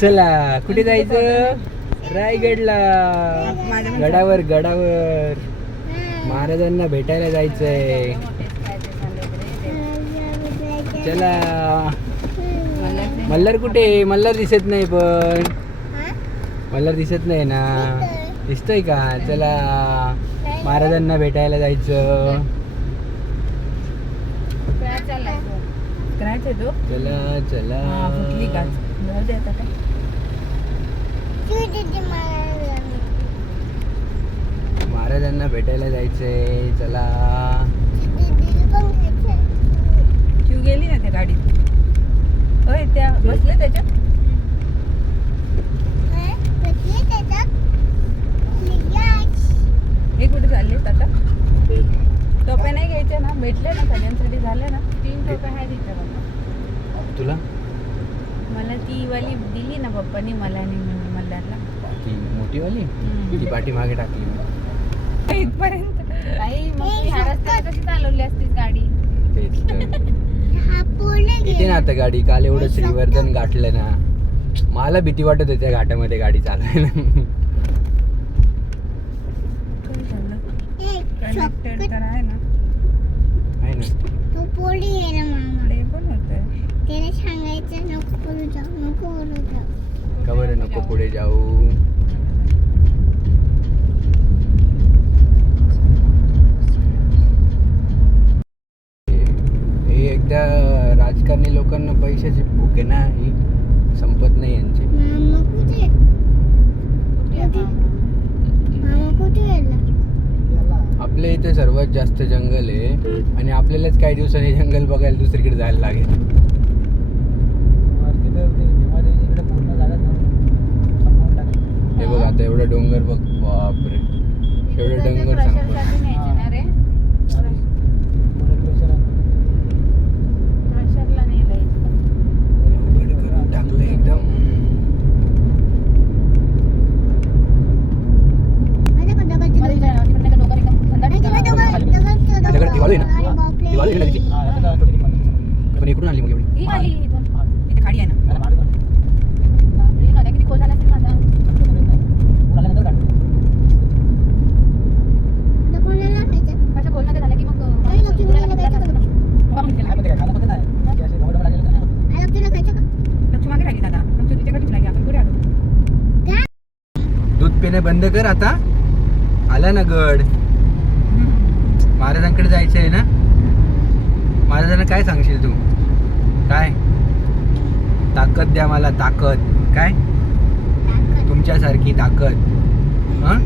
चला कुठे जायचं? रायगडला. गडावर गडावर महाराजांना भेटायला जायचंय. चला. मल्हार कुठे? मल्हार दिसत नाही. पण मल्हार दिसत नाही ना. दिसतोय का? चला महाराजांना भेटायला जायचं. चला चला. महाराजांना भेटायला जायचंय. चला. शिव गेली ना त्या गाडीत. होय त्या बसले त्याच्यात. हे कुठे चाललेत आता? टोप्या नाही घ्यायच्या ना? भेटले ना सगळ्यांसाठी झाले ना? 3 टोप्या आहेत इथे बघा. तुला मला ती वाली दिली ना पप्पानी मला आणि मल्हारला. ती मोठी वाली ती पाठी मागे टाकली इथपर्यंत. आई मग ह्या रस्त्याला कशी चालवली असतीस गाडी? तेच तर. येते ना आता गाडी. काल एवढं श्रीवर्धन गाठलं ना. मला भीती वाटत होती त्या घाटामध्ये गाडी चालवायला. कनेक्टेड तर आहे ना. आहे ना. तो पोळी आहे ना मामा. ते पण होतं. त्याला सांगायचं नको पुढे जाऊ, नको पुढे जाऊ. का बरं नको पुढे जाऊ? हे एकदा राजकारणी लोकांना पैशाची भूक आहे ना. ही संपत नाही यांची. मामा कुठे? मामा कुठे गेला? आपल्या इथे सर्वात जास्त जंगल आहे आणि आपल्यालाच काही दिवसांनी जंगल बघायला दुसरीकडे जायला लागेल. हे बघ आता एवढं डोंगर बघ. बापरे एवढं डोंगर सांगतो. टाकलं एकदम. दिवाळी ना. दिवाळी आहे ना तिची. पण इकडून आली मग एवढी. इथे खाडी आहे ना. किती खोल झाला असेल माझा. कशा खोलमध्ये झाला की मग मागे राहिली दादा. तिच्याकडे लागली. आपण पुढे आलो. दूध पिणे बंद कर आता. आला ना गड. महाराजांकडे जायचं आहे ना. महाराजांना काय सांगशील तू? काय ताकद द्या मला. ताकद काय? तुमच्यासारखी ताकद. हां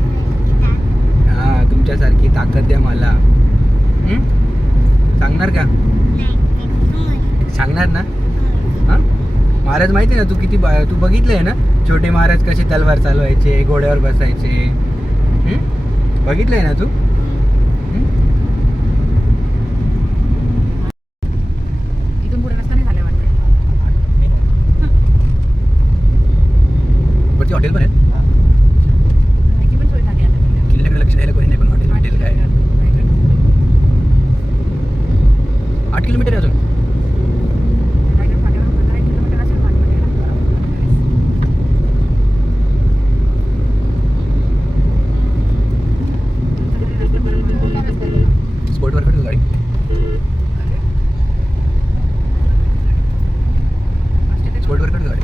हां तुमच्यासारखी ताकद द्या मला. सांगणार का? सांगणार ना. हां महाराज माहिती आहे ना. तू किती तू बघितलं आहे ना छोटे महाराज कसे तलवार चालवायचे, घोड्यावर बसायचे. बघितलं आहे ना तू? इथून पुढे रस्ता नाही झाला वाटतं. वरती हॉटेल पण आहे. याची पण सोय झाली आता. किल्ल्याकडे लक्ष द्यायला कोणी नाही. पण हॉटेल भेटेल काय? 8 किलोमीटर आहे अजून. स्पॉटवर करतो गाडी. स्पॉटवर करतो गाडी.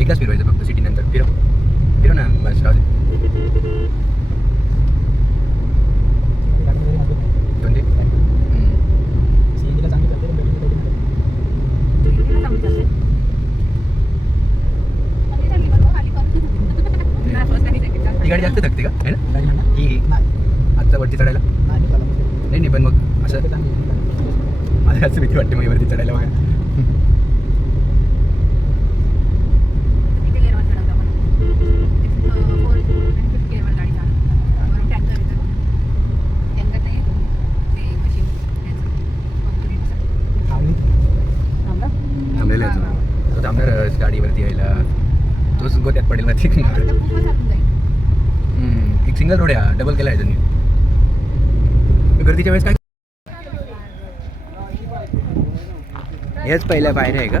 एकदाच फिरवायचं फक्त सिटी नंतर. फिरव ना बस. राहू दे. कोणते? ही गाडी जास्त थकते का? आहे ना ही आत्ता वरती चढायला. नाही पण मग असं मला असं भीती वाटते मग वरती चढायला वगैरे. थांबलेलं आहे तो. थांबणार गाडीवरती यायला. तोच गोत्यात पडेल ना. एक सिंगल रोड आहे. डबल केला आहे त्यांनी. गर्दीच्या वेळेस काय? हेच पहिल्या पायऱ्या आहे का?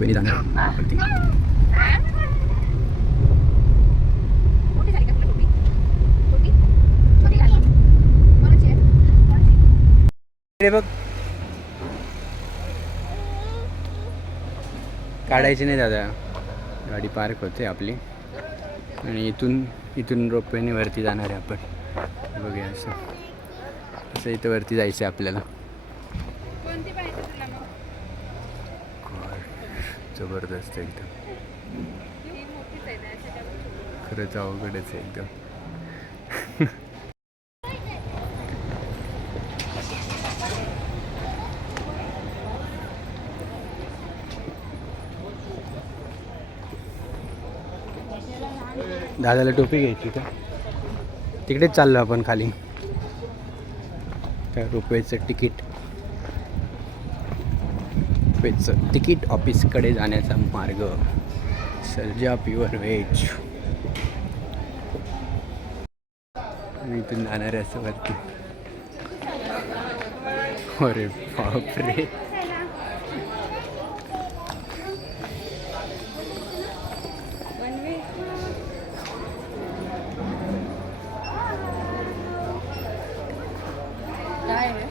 रोपवेने जाणार वरती. मोठी झाली का तुला टोपी? टोपी? टोपी घाल. कोणाची आहे? इकडे बघ. काढायची नाही दादा, गाडी पार्क होते आपली आणि इथून रोपवेने वरती जाणार आहे आपण. बघूया असं इथं वरती जायचं आहे आपल्याला. कोणती पाहिजे तुला मग? जबरदस्त एकदम, ही मोठीच आहे ना, त्याच्यावर. खरंच अवघडच आहे एकदम. दादाला टोपी घ्यायची का? तिकडेच चाललो आपण खाली. त्या रोपवेचं तिकीट ऑफिसकडे जाण्याचा मार्ग. Sarja pure veg. मी इथून जाणार आहे असं वरती. अरे बापरे, काय आहे?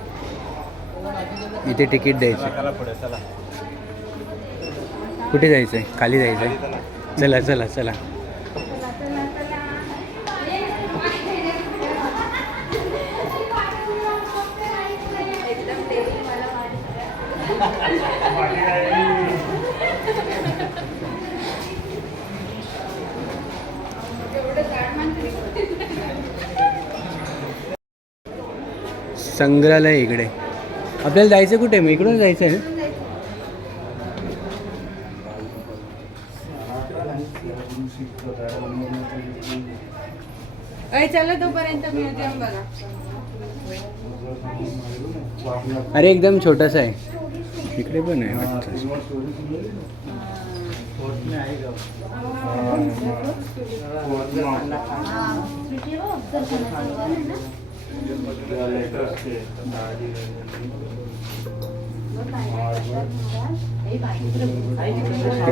इथे तिकीट द्यायचं. कुठे जायचं आहे? खाली जायचं आहे. चला चला चला. संग्रहालय इकडे. आपल्याला जायचं कुठे? मग इकडून जायचं आहे ना. चला तोपर्यंत म्युझियम बघा. अरे एकदम छोटासा आहे. इकडे पण आहे वाटतं.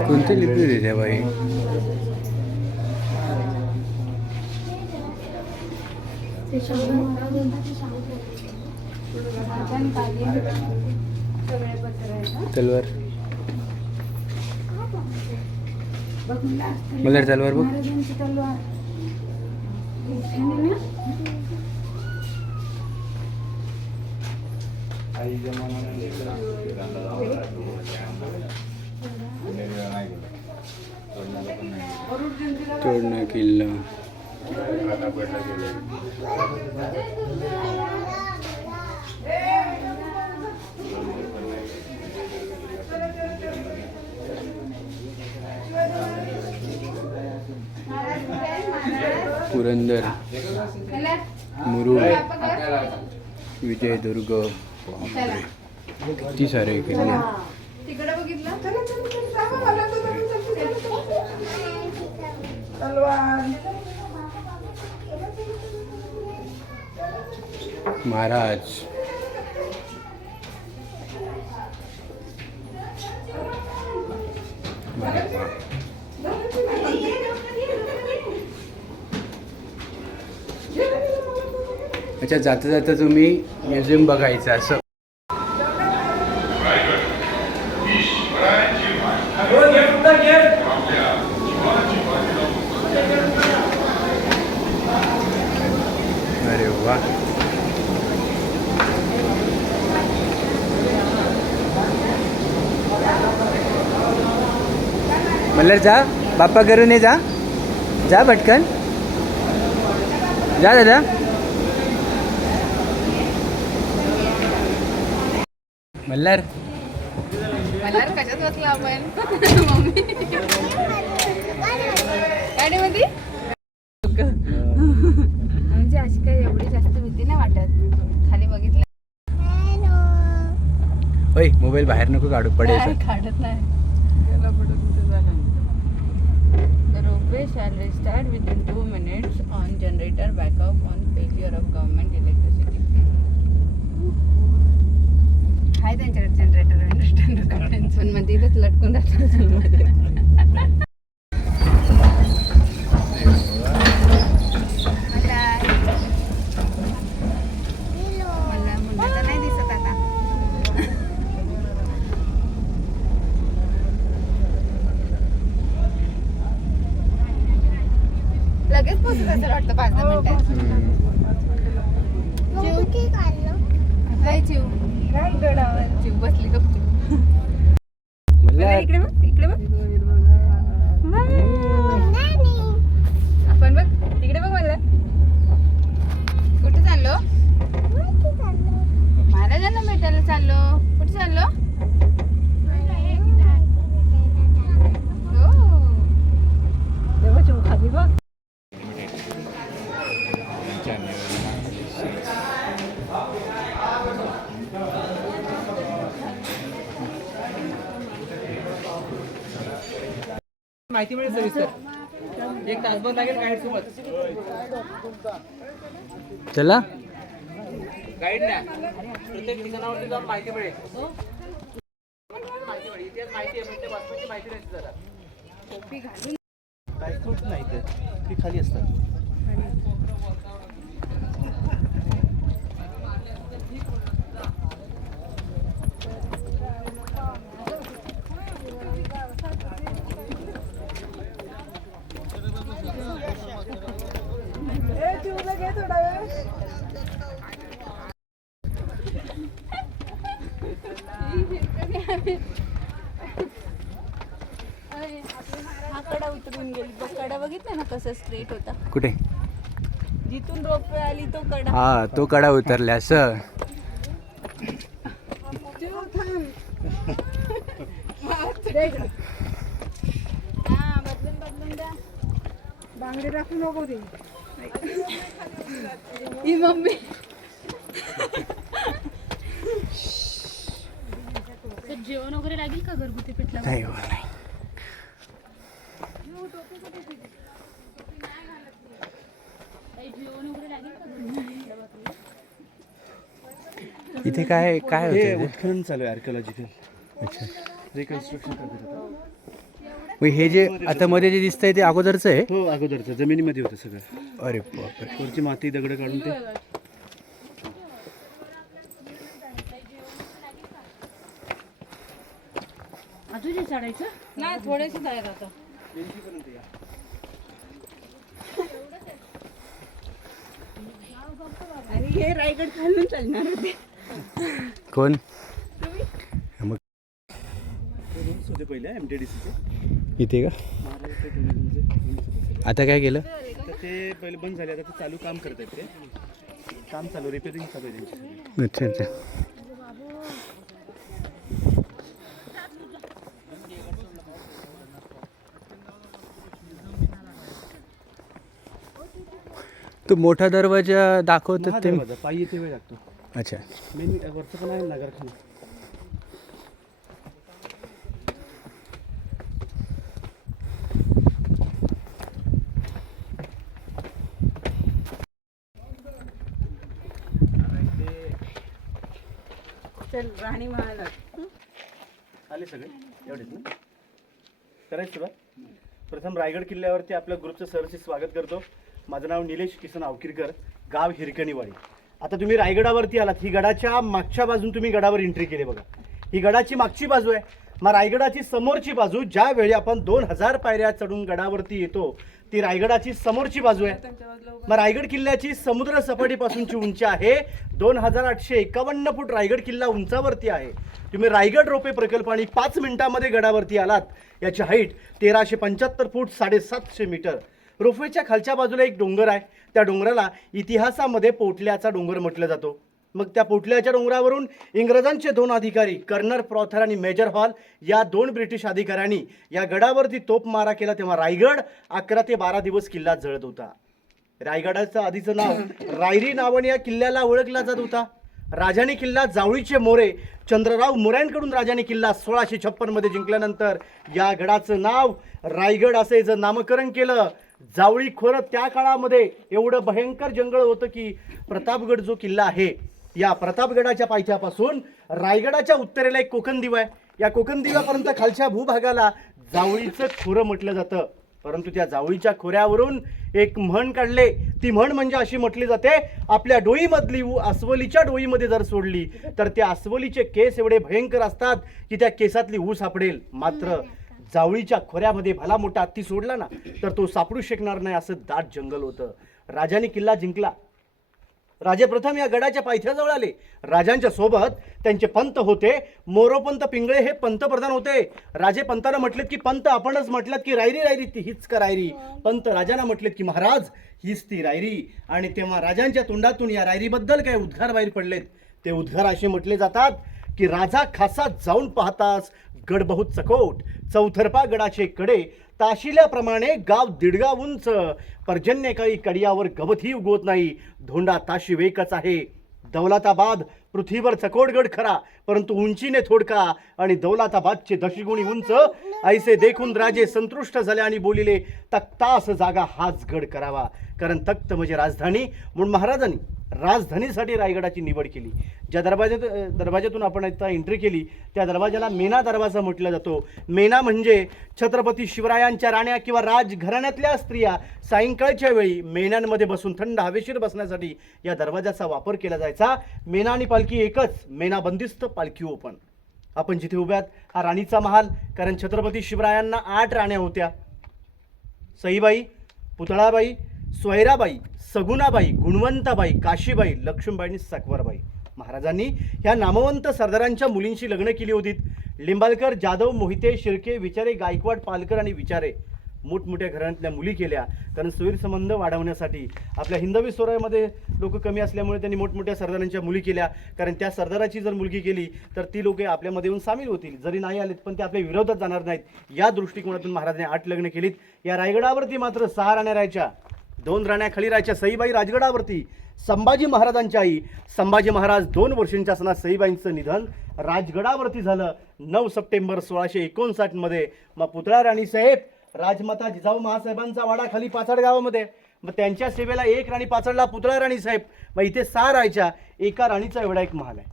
कोणती लिपी होती त्या बाई? तलवार. मला तलवार बघ. तोडणा किल्ला. पुरंदर, मुरुड, विजयदुर्ग. बापरे, किती सारे किल्ले. तिकडे बघितलं. महाराज. अच्छा, जाता जाता तुम्ही म्युझियम बघायचं असं. अरे वा. म्हणलं जा बाप्पा करून ये. जा पटकन जा दादा. मल्हार कशात बसला आपण? मम्मी गाडीमध्ये. म्हणजे अशी काही एवढी जास्त भीती नाही वाटत. खाली बघितलं. होय, मोबाईल बाहेर नको काढू, पडेल. काढत नाही. The roadway shall restart within 2 minutes on generator backup on failure of government electricity. हाय त्यांच्याकडे जनरेटर पण मग तिथेच लटकून राहतात. लगेच पोहोचत असेल वाटतं 5-10 मिनिटात. मग कुठे काढलं? काय चिव चिव बसली गपचूप. म्हणलं इकडे बघ इकडे बघ आपण बघ तिकडे बघ मला. कुठे चाललो? महाराजांना भेटायला चाललो. कुठे चाललो? हो खाली बघ. माहिती मिळेल सविस्तर. एक तासभर लागेल गाईड सोबत. चला गाईड ना प्रत्येक ठिकाणावरती जाऊन माहिती मिळेल. इतिहास माहिती आहे म्हणजे बातमीची माहिती नाही जरा. काही फ्रूट नाही तर ती खाली असतात. हा कडा उतरून गेली बघ. कडा बघितला ना कसं स्ट्रेट होता. कुठे? जिथून रोपवे आली तो कडा. हा तो कडा उतरला असं. हा बदलून द्या. बांगडे राखू नको ते. ही मम्मी जेवण वगैरे लागेल का घरगुती पिठला? नाही हो, नाही. जेवण वगैरे लागेल का? इथे काय काय हे होतं? उत्खनन चालू आहे आर्किओलॉजिकल अच्छा. रिकन्स्ट्रक्शन करतात. मग हे जे आता मध्ये जे दिसतंय ते अगोदरचं आहे? हो अगोदरचं जमिनीमध्ये होतं सगळं. अरे बापरे. वरची माती दगड काढून ते अजून चढायचं नाही थोडेसे जायला आता. आणि हे रायगड खालून चालणार होते. कोण? मग रूम्स होते पहिले MTDCचे इथे का? महाराष्ट्र टुरिझमचे. आता काय केलं? तर ते पहिले बंद झाले, आता ते चालू काम करत आहेत. ते काम चालू रिपेअरिंग चालू आहे त्यांची. अच्छा अच्छा. तो मोठा दरवाजा दाखवतात ते. दरवाजा पायी येते वेळ लागतो. अच्छा. मेन वरचं पण आहे नगरखाना. चल राणी महाल आले सगळे एवढेच ना. करायचं सुरुवात. प्रथम रायगड किल्ल्यावरती आपल्या ग्रुपचं सहर्ष स्वागत करतो. माझं नाव निलेश किसन आवकीरकर, गाव हिरकणीवाडी. आता तुम्ही रायगडावरती आलात. ही गडाच्या मागच्या बाजून तुम्ही गडावर एंट्री केली बघा. ही गडाची मागची बाजू आहे. मग रायगडाची समोरची बाजू, ज्या वेळी आपण 2000 पायऱ्या चढून गडावरती येतो ती रायगडाची समोरची बाजू आहे. मग रायगड किल्ल्याची समुद्र सपाटीपासूनची उंची आहे 2851 फूट. रायगड किल्ला उंचावरती आहे. तुम्ही रायगड रोपे प्रकल्पाने 5 मिनिटांमध्ये गडावरती आलात. याची हाईट 1375 फूट 750 मीटर. रोपवेच्या खालच्या बाजूला एक डोंगर आहे. त्या डोंगराला इतिहासामध्ये पोटल्याचा डोंगर म्हटलं जातो. मग त्या पोटल्याच्या डोंगरावरून इंग्रजांचे 2 अधिकारी कर्नल प्रॉथर आणि मेजर हॉल या 2 ब्रिटिश अधिकाऱ्यांनी या गडावरती तोफमारा केला. तेव्हा रायगड 11 ते 12 दिवस किल्ला जळत होता. रायगडाचं आधीचं नाव रायरी नावाने या किल्ल्याला ओळखला जात होता. राजाने किल्ला जावळीचे मोरे चंद्रराव मोऱ्यांकडून राजाने किल्ला 1656 मध्ये जिंकल्यानंतर या गडाचं नाव रायगड असे जर नामकरण केलं. जावळी खोरं त्या काळामध्ये एवढं भयंकर जंगल होतं की प्रतापगड जो किल्ला आहे या प्रतापगडाच्या पायथ्यापासून रायगडाच्या उत्तरेला एक कोकणदिवा आहे. या कोकणदिव्यापर्यंत खालच्या भूभागाला जावळीचं खोरं म्हटलं जातं. परंतु त्या जावळीच्या खोऱ्यावरून एक म्हण काढले. ती म्हण म्हणजे अशी म्हटली जाते, आपल्या डोईमधली अस्वलीच्या डोईमध्ये जर सोडली तर त्या अस्वलीचे केस एवढे भयंकर असतात की त्या केसातली ऊ सापडेल. मात्र जावळीच्या खोऱ्यामध्ये भला मोठा हत्ती सोडला ना तर तो सापडू शकणार नाही असं दाट जंगल होतं. राजाने किल्ला जिंकला. राजे प्रथम या गडाच्या पायथ्याजवळ आले. राजांच्या सोबत त्यांचे पंत होते. मोरोपंत पिंगळे हे पंतप्रधान होते. राजे पंताला म्हटलेत की पंत आपणच म्हटलात की रायरी रायरी ती हीच का रायरी. पंत राजांना म्हटलेत की महाराज हीच ती रायरी. आणि तेव्हा राजांच्या तोंडातून या रायरीबद्दल काही उद्गार बाहेर पडलेत. ते उद्गार असे म्हटले जातात की राजा खासा जाऊन पाहतास गड बहुत चकोट, चौथरपा गडाचे कडे ताशिल्याप्रमाणे गाव दीडगाव उंच, पर्जन्यकाळी कडियावर गवतही उगवत नाही, धोंडा ताशी वेकच आहे. दौलताबाद पृथ्वीवर चकोटगड खरा परंतु उंचीने थोडका आणि दौलताबादचे दशगुणी उंच. ऐसे देखून राजे संतुष्ट झाले आणि बोलिले तख्तास जागा हाच गड करावा. कारण तख्त म्हणजे राजधानी म्हणून महाराजांनी राजधानीसाठी रायगडाची निवड केली. ज्या दरवाज्यातून आपण आता एंट्री केली त्या दरवाजाला मेना दरवाजा म्हटलं जातो. मेना म्हणजे छत्रपती शिवरायांच्या राण्या किंवा राजघराण्यातल्या स्त्रिया सायंकाळच्या वेळी मेन्यांमध्ये बसून थंड हवेशीर बसण्यासाठी या दरवाजाचा वापर केला जायचा. मेना आणि पालखी एकच, मेना बंदिस्त, पालखी ओपन. आपण जिथे उभ्यात हा राणीचा महाल, कारण छत्रपती शिवरायांना 8 राण्या होत्या. सईबाई, पुतळाबाई, सोयराबाई, सगुणाबाई, गुणवंताबाई, काशीबाई, लक्ष्मीबाई आणि सकवरबाई. महाराजांनी ह्या नामवंत सरदारांच्या मुलींशी लग्न केली होती. लिंबाळकर, जाधव, मोहिते, शिर्के, विचारे, गायकवाड, पालकर आणि विचारे मोठमोठ्या घराण्यातल्या मुली केल्या. कारण स्वैरसंबंध वाढवण्यासाठी आपल्या हिंदवी स्वरामध्ये लोक कमी असल्यामुळे त्यांनी मोठमोठ्या सरदारांच्या मुली केल्या. कारण त्या सरदाराची जर मुलगी केली तर ती लोक आपल्यामध्ये येऊन सामील होतील. जरी नाही आलेत पण ते आपल्या विरोधात जाणार नाहीत. या दृष्टिकोनातून महाराजांनी 8 लग्न केलीत. या रायगडावरती मात्र 6 राण्या राहायच्या. 2 राण्या खाली राहायच्या. सईबाई राजगडावरती. संभाजी महाराजांच्या आई संभाजी महाराज 2 वर्षांच्या असताना सईबाईंचं निधन राजगडावरती झालं 9 सप्टेंबर 1659 मध्ये. मग पुतळा राणी साहेब राजमाता जिजाऊ महासाहेबांचा वाडा खाली पाचड गावामध्ये. मग त्यांच्या सेवेला 1 राणी पाचडला पुतळा राणी साहेब. मग इथे 6 राहायच्या. एका राणीचा एवढा एक महाल आहे.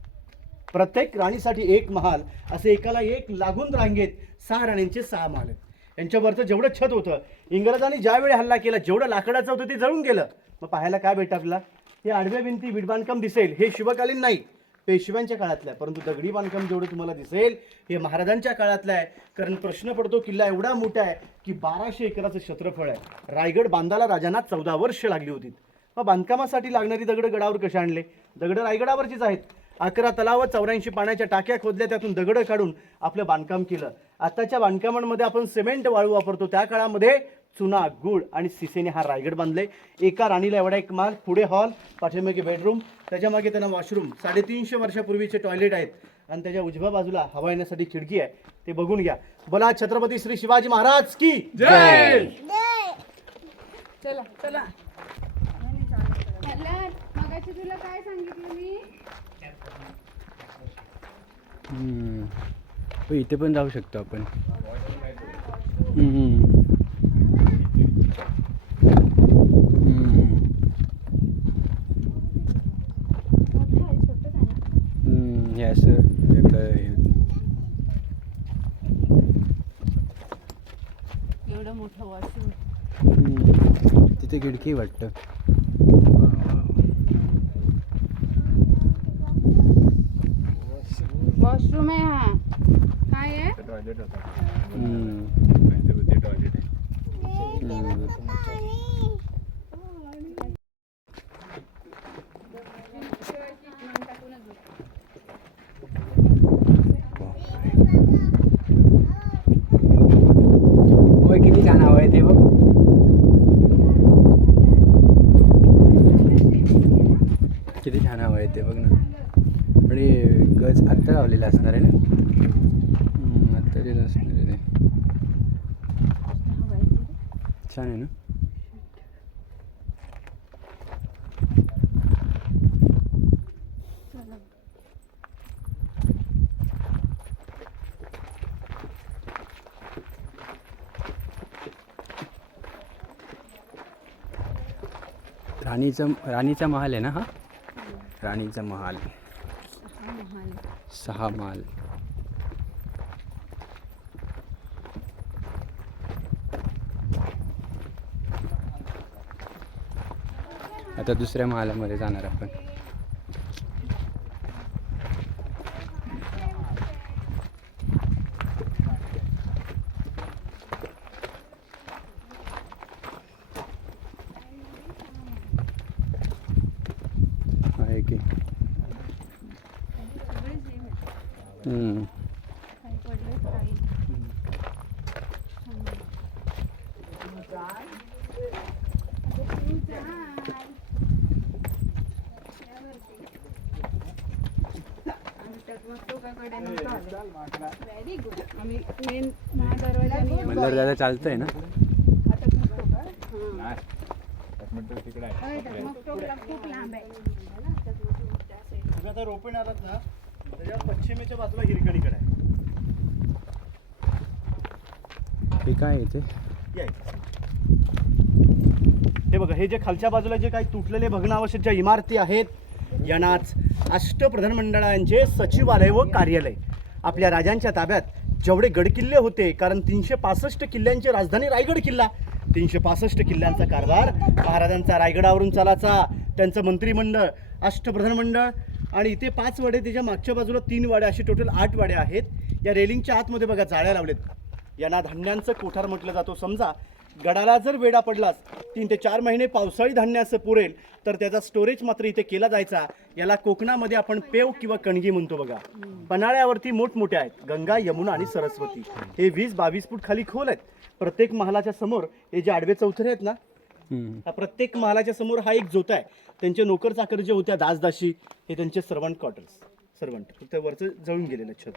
प्रत्येक राणीसाठी 1 महाल, असे एकाला एक लागून रांगेत 6 राणींचे 6 महाल आहेत. यांच्यावरचं जेवढं छत होतं इंग्रजांनी ज्यावेळी हल्ला केला जेवढं लाकडाचं होतं ते जळून गेलं. मग पाहायला काय भेटतं आपल्याला, हे आडव्या भिंती वीटबांधकाम दिसेल हे शिवकालीन नाही, पेशव्यांच्या काळातलं आहे. परंतु दगडी बांधकाम जेवढं तुम्हाला दिसेल हे महाराजांच्या काळातलं आहे. कारण प्रश्न पडतो, किल्ला एवढा मोठा आहे की 1200 एकराचं क्षेत्रफळ आहे. रायगड बांधायला राजांना 14 वर्ष लागली होती. मग बांधकामासाठी लागणारी दगड गडावर कशा आणले? दगड रायगडावरचीच आहेत. 11 तलाव, 84 पाण्याच्या टाक्या खोदल्या, त्यातून दगड काढून आपलं बांधकाम केलं. आताच्या बांधकामांमध्ये आपण सिमेंट वाळू वापरतो, त्या काळामध्ये चुना, गुळ आणि सिसेने हा रायगड बांधले. एका राणीला एवढा एक माल, पुढे हॉल, पाठीमागे बेडरूम, त्याच्यामागे त्यांना वॉशरूम, 350 वर्षापूर्वीचे टॉयलेट आहेत आणि त्याच्या उजव्या बाजूला हवा येण्यासाठी खिडकी आहे. ते बघून घ्या. बोला छत्रपती श्री शिवाजी महाराज की जय. चला चला. मगाशी तुला काय सांगितलं मी? इथे पण जाऊ शकतो आपण. हे असं एवढं मोठं वॉशरूम. तिथे खिडकी वाटतं. वॉशरूम आहे हा. काय आहे? टॉयलेट होता. होय, किती छान हवं आहे ते बघ. किती छान हवं आहे ते बघ ना. आणि गज आत्ता लावलेला असणार आहे ना. आत्ता ते असणार आहे ते. छान आहे ना. राणीचा महाल आहे ना हा. राणीचा महाल. 6 महाल. आता दुसऱ्या महालामध्ये जाणार आपण. हम्म. काही पडले काही व्हेरी गुड. आम्ही मेन महादरवाजाने मल्हार दादा चालतंय ना? खूप लांब आहे. तुम्ही आता रोपण आलात ना, त्याच्या पश्चिमेच्या बाजूला हिरकणीकडे आहे. हे काय येते? हे बघा, हे जे खालच्या बाजूला जे काही तुटलेले भग्नावशेष ज्या इमारती आहेत, यांनाच अष्टप्रधान मंडळांचे सचिवालय व कार्यालय. आपल्या राजांच्या ताब्यात जेवढे गडकिल्ले होते, कारण 365 किल्ल्यांची राजधानी रायगड किल्ला, 365 किल्ल्यांचा कारभार महाराजांचा रायगडावरून चालायचा. त्यांचं मंत्रिमंडळ, अष्टप्रधान मंडळ आणि इथे 5 वाडे, त्याच्या मागच्या बाजूला 3 वाडे, असे टोटल 8 वाडे आहेत. या रेलिंगच्या आतमध्ये बघा जाळ्या लावलेत. यांना धान्यांचं कोठार म्हटलं जातो. समजा गडाला जर वेढा पडलाच 3 ते 4 महिने पावसाळी धान्य असं पुरेल, तर त्याचा स्टोरेज मात्र इथे केला जायचा. याला कोकणामध्ये आपण पेव किंवा कणगी म्हणतो बघा. पन्हाळ्यावरती मोठमोठ्या आहेत, गंगा, यमुना आणि सरस्वती. हे 20-22 फूट खाली खोल आहेत. प्रत्येक महालाच्या समोर हे जे आडवे चौथरे आहेत ना, हा प्रत्येक महालाच्या समोर हा एक जोता आहे. त्यांचे नोकर चाकर जे होत्या, दासदाशी, हे त्यांचे सर्वंट क्वार्टर्स. सर्वंट फक्त वरचं जळून गेलेलं छत.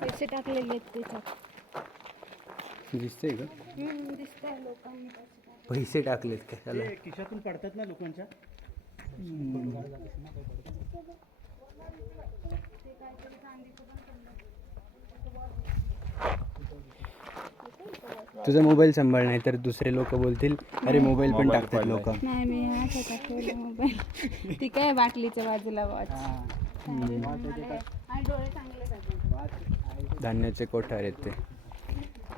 पैसे टाकलेले आहेत त्याच्यात. दिसतंय का? दिसतंय लोकांनी पैसे टाकलेत का त्याला? ते खिशातून पडतात ना लोकांच्या. तुझा मोबाईल सांभाळ, नाही तर दुसरे लोक बोलतील अरे मोबाईल पण टाकतात लोक. नाही, मी ह्याच टाकलेला मोबाईल. ती काय बाटलीच्या बाजूला वॉच. आणि डोळे चांगले जातात. धान्याचे कोठार आहेत ते,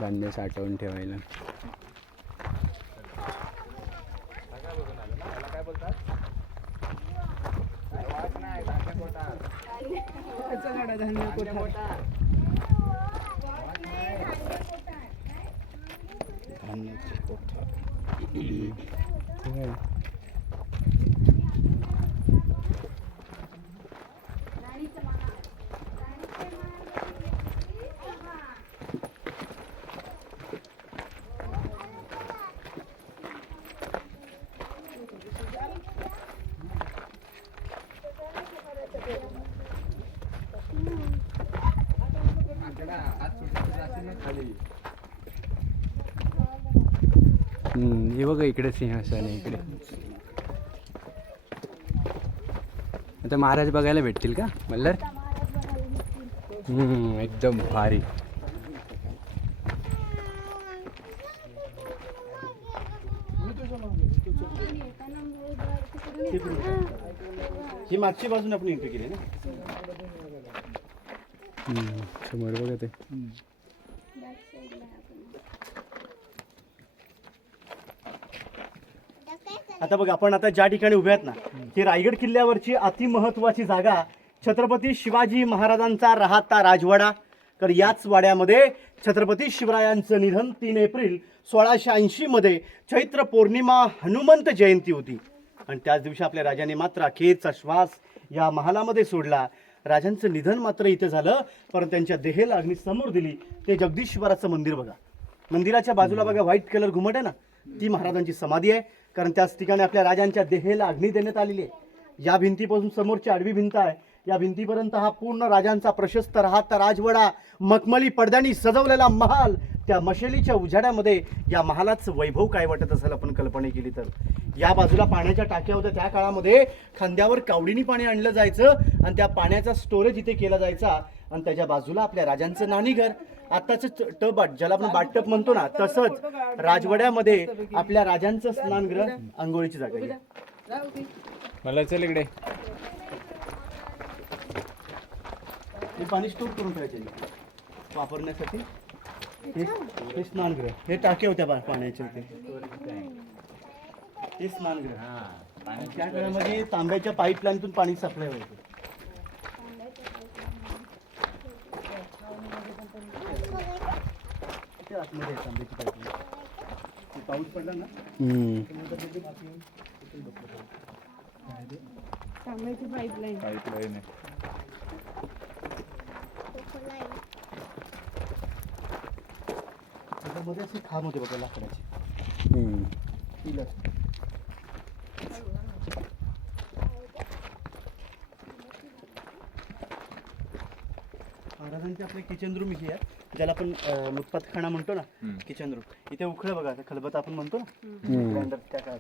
धान्य साठवून ठेवायला. हे बघा, इकडे सिंहासन आहे. इकडे आता महाराज बघायला भेटतील का मल्हार? एकदम भारी. ही मागची बाजून आपण एंट्री केली ना. समोर बघा ते. आता बघ, आपण आता ज्या ठिकाणी उभे आहेत ना, ही रायगड किल्ल्यावरची अतिमहत्वाची जागा, छत्रपती शिवाजी महाराजांचा राहता राजवाडा. तर याच वाड्यामध्ये छत्रपती शिवरायांचं निधन 3 एप्रिल 1680 मध्ये चैत्र पौर्णिमा हनुमंत जयंती होती. आणि त्याच दिवशी आपल्या राजाने मात्र अखेरचा श्वास या महालामध्ये सोडला. राजांचं निधन मात्र इथे झालं, परंतु त्यांच्या देहेला अग्नी समोर दिली. ते जगदीश्वराचं मंदिर बघा. मंदिराच्या बाजूला बघा व्हाईट कलर घुमट आहे ना, ती महाराजांची समाधी आहे. कारण त्याच ठिकाणी आपल्या राजांच्या देहेला अग्नी देण्यात आलेली आहे. या भिंतीपासून समोरची आडवी भिंत आहे, या भिंतीपर्यंत हा पूर्ण राजांचा प्रशस्त राहता राजवाडा, मखमली पडद्यांनी सजवलेला महाल. त्या मशालीच्या उजाड्यामध्ये या महालाचं वैभव काय वाटत असेल आपण कल्पना केली तर. या बाजूला पाण्याच्या टाक्या होत्या. त्या काळामध्ये खांद्यावर कावडीनी पाणी आणलं जायचं आणि त्या पाण्याचा स्टोरेज इथे केला जायचा. आणि त्याच्या बाजूला आपल्या राजांचं नाणीघर. आत्ताचं टब, ज्याला आपण बाटटप म्हणतो ना, तसंच राजवाड्यामध्ये आपल्या राजांचं स्नानगृह, आंघोळीची जागा आहे. मला चल इकडे. हे पाणी स्टोर करून ठेवायचे वापरण्यासाठी. हे स्नानगृह, हे टाक्या होत्या पाण्याच्या इथे. हे स्नानगृह. त्या काळामध्ये तांब्याच्या पाईपलाईनतून पाणी सप्लाय व्हायचं. आतमध्ये तांब्याची पाईपलाईन. पाऊस पडला ना तांब्याची पाईपलाईन. त्याच्यामध्ये अशी खांब होते बघा लाकडाची. पिलर. महाराजांचे आपले किचन रूम ही आहे, ज्याला आपण मुतपातखाना म्हणतो ना, किचन रूम. इथे उखळ बघा, आता खलबत आपण म्हणतो ना, ग्राइंडर त्या काळात.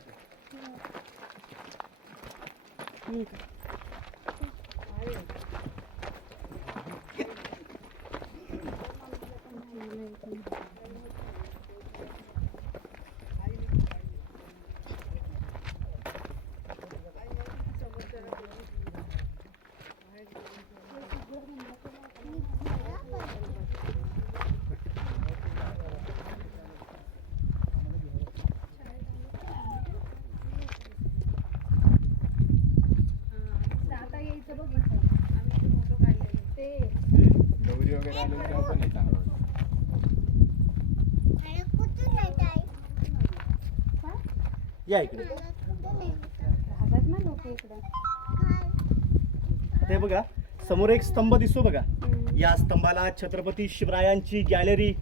आता यायचं बघ इथं. आम्ही फोटो काढलेले ते गौरी वगैरे आले तेव्हा पण येतात. आणि कुठून येत आहे? या इकडे. कुठून येत? राहतात ना लोक इकडं. ते बघा समोर एक स्तंभ दिसतो बघा, या स्तंभाला छत्रपती शिवरायांची गॅलरी,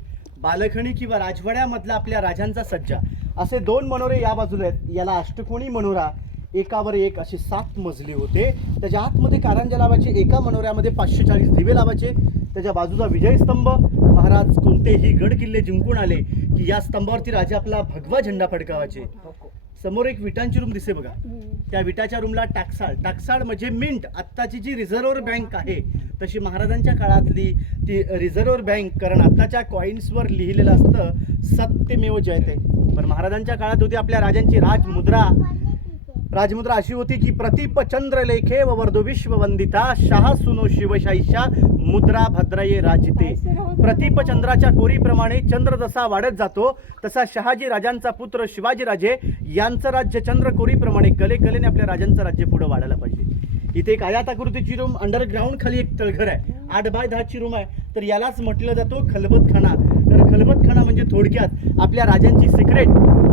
बालखणी किंवा राजवाड्यामधला आपल्या राजांचा सज्जा असे 2 मनोरे या बाजूला आहेत. याला अष्टकोनी मनोरा, एकावर एक असे 7 मजली होते. त्याच्या आतमध्ये कारंजा लावायचे, एका मनोऱ्यामध्ये 540 दिवे लावायचे. त्याच्या बाजूचा विजयस्तंभ, महाराज कोणतेही गड किल्ले जिंकून आले की या स्तंभावरती राजा आपला भगवा झेंडा फडकावायचे. समोर एक विटांची रूम दिसते बघा, त्या विटाच्या रूमला टाकसाळ. टाकसाळ म्हणजे मिंट. आत्ताची जी रिझर्व्ह बँक आहे तशी महाराजांच्या काळातली ती रिझर्व्ह बँक, कारण आत्ताच्या कॉईन्सवर लिहिलेलं असतं सत्यमेव जयते, पण महाराजांच्या काळात होती आपल्या राजांची राजमुद्रा. राजमुद्रा अशी होती की प्रतीप चंद्र लेखे वर्धो विश्व वंदिता, शाह सुनो शिवशाहीशा मुद्रा भद्रये राजिते. प्रतीप चंद्राच्या कोरीप्रमाणे चंद्र जसा वाढत जातो तसा शहाजी राजांचा पुत्र शिवाजी राजे यांचं राज्य चंद्र कोरीप्रमाणे कलेने आपल्या राजांचं राज्य पुढे वाढायला पाहिजे. इथे एक आयताकृतीची रूम, अंडरग्राऊंड खाली एक तळघर आहे, 8 बाय 10ची रूम आहे. तर यालाच म्हटलं जातो खलबतखाना. तर खलबतखाना म्हणजे थोडक्यात आपल्या राजांची सिक्रेट,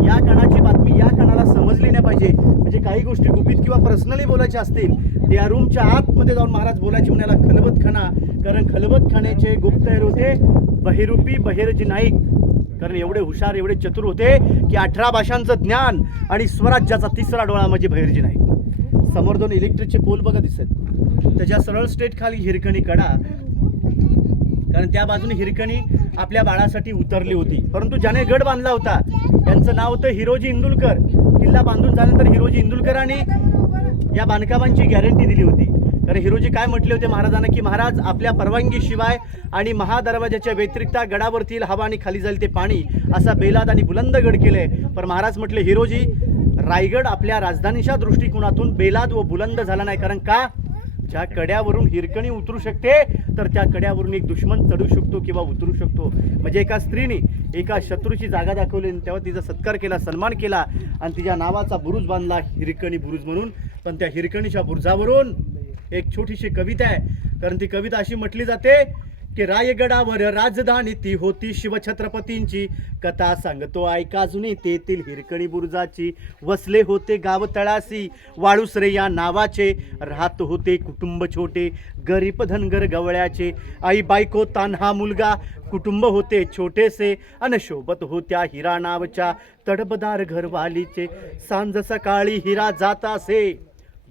या कानाची बातमी या कानाला समजली नाही पाहिजे, म्हणजे काही गोष्टी गुपित किंवा पर्सनली बोलायच्या असतील तर या रूमच्या आतमध्ये जाऊन महाराज बोलायचे म्हणाला खलबतखाना. कारण खलबतखान्याचे गुप्तहेर होते बहिरूपी बहिरजी नाईक. कारण एवढे हुशार, एवढे चतुर होते की 18 भाषांचं ज्ञान आणि स्वराज्याचा 3रा डोळा म्हणजे बहिरजी नाईक. समोर 2 इलेक्ट्रिकचे पोल बघा दिसत, त्याच्या सरळ स्ट्रेट खाली हिरकणी कडा, कारण त्या बाजूने हिरकणी आपल्या बाळासाठी उतरली होती. परंतु ज्याने गड बांधला होता त्यांचं नाव होतं हिरोजी इंदुलकर. किल्ला बांधून झाल्यानंतर हिरोजी इंदुलकरांनी या बांधकामांची गॅरंटी दिली होती. कारण हिरोजी काय म्हटले होते महाराजांना की महाराज आपल्या परवानगीशिवाय आणि महादरवाजाच्या व्यतिरिक्त गडावरती हवा आणि खाली जाईल ते पाणी असा बेलाद आणि बुलंद गड केले. पण महाराज म्हटले हिरोजी रायगड आपल्या राजधानीच्या दृष्टिकोनातून बेलाद व बुलंद झाला नाही. कारण का, ज्या कड्यावरून हिरकणी उतरू शकते तर त्या कड्यावरून एक दुश्मन चढू शकतो किंवा उतरू शकतो. म्हणजे एका स्त्रीने एका शत्रूची जागा दाखवली, तेव्हा तिचा सत्कार केला, सन्मान केला आणि तिच्या नावाचा बुरुज बांधला हिरकणी बुरुज म्हणून. पण त्या हिरकणीच्या बुरुजावरून एक छोटीशी कविता आहे, कारण ती कविता अशी म्हटली जाते की रायगडावर राजधानी ती होती शिवछत्रपतींची, कथा सांगतो ऐका जुनी तेथील हिरकणी बुरुजाची. वसले होते गाव तळासी वाळुसरे या नावाचे, राहत होते कुटुंब छोटे गरीब धनगर गवळ्याचे. आई बायको तान्हा मुलगा कुटुंब होते छोटेसे, अन शोभत होत्या हिरा नावच्या तडबदार घरवालीचे. सांज सकाळी हिरा जात असे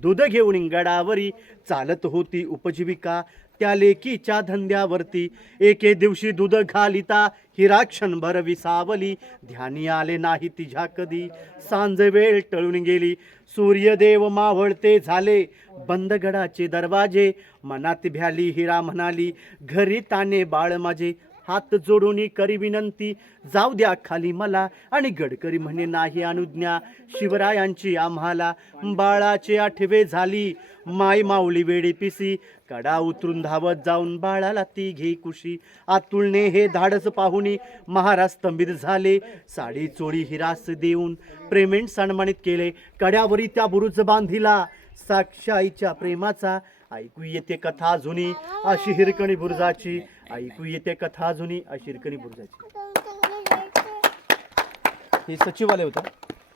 दूध घेऊन गडावरी, चालत होती उपजीविका त्या लेकीच्या धंद्यावरती. एके दिवशी दूध घालिता हिरा क्षणभर विसावली, ध्यानी आले नाही तिच्या कधी. सांज वेळ टळून गेली, सूर्यदेव मावळते झाले, बंद गडाचे दरवाजे. मनात भ्याली हिरा म्हणाली, घरी ताने बाळ माझे. हात जोडून करी विनंती, जाऊ द्या खाली मला. आणि गडकरी म्हणे नाही अनुज्ञा शिवरायांची आम्हाला. बाळाचे आठवे झाली माय माऊली वेडी पिसी, कडा उतरून धावत जाऊन बाळाला ती घे कुशी. आतुलने हे धाडस पाहुनी महाराज स्तंभित झाले, साडी चोळी हिरास देऊन प्रेमेंट सन्मानित केले. कड्यावरी त्या बुरुज बांधिला साक्षाईच्या प्रेमाचा. ऐकू येते कथा जुनी अशी हिरकणी बुरुजाची, ऐकू येते कथा जुनी अशी हिरकणी बुरुजाची. हे सचिवालय होतं,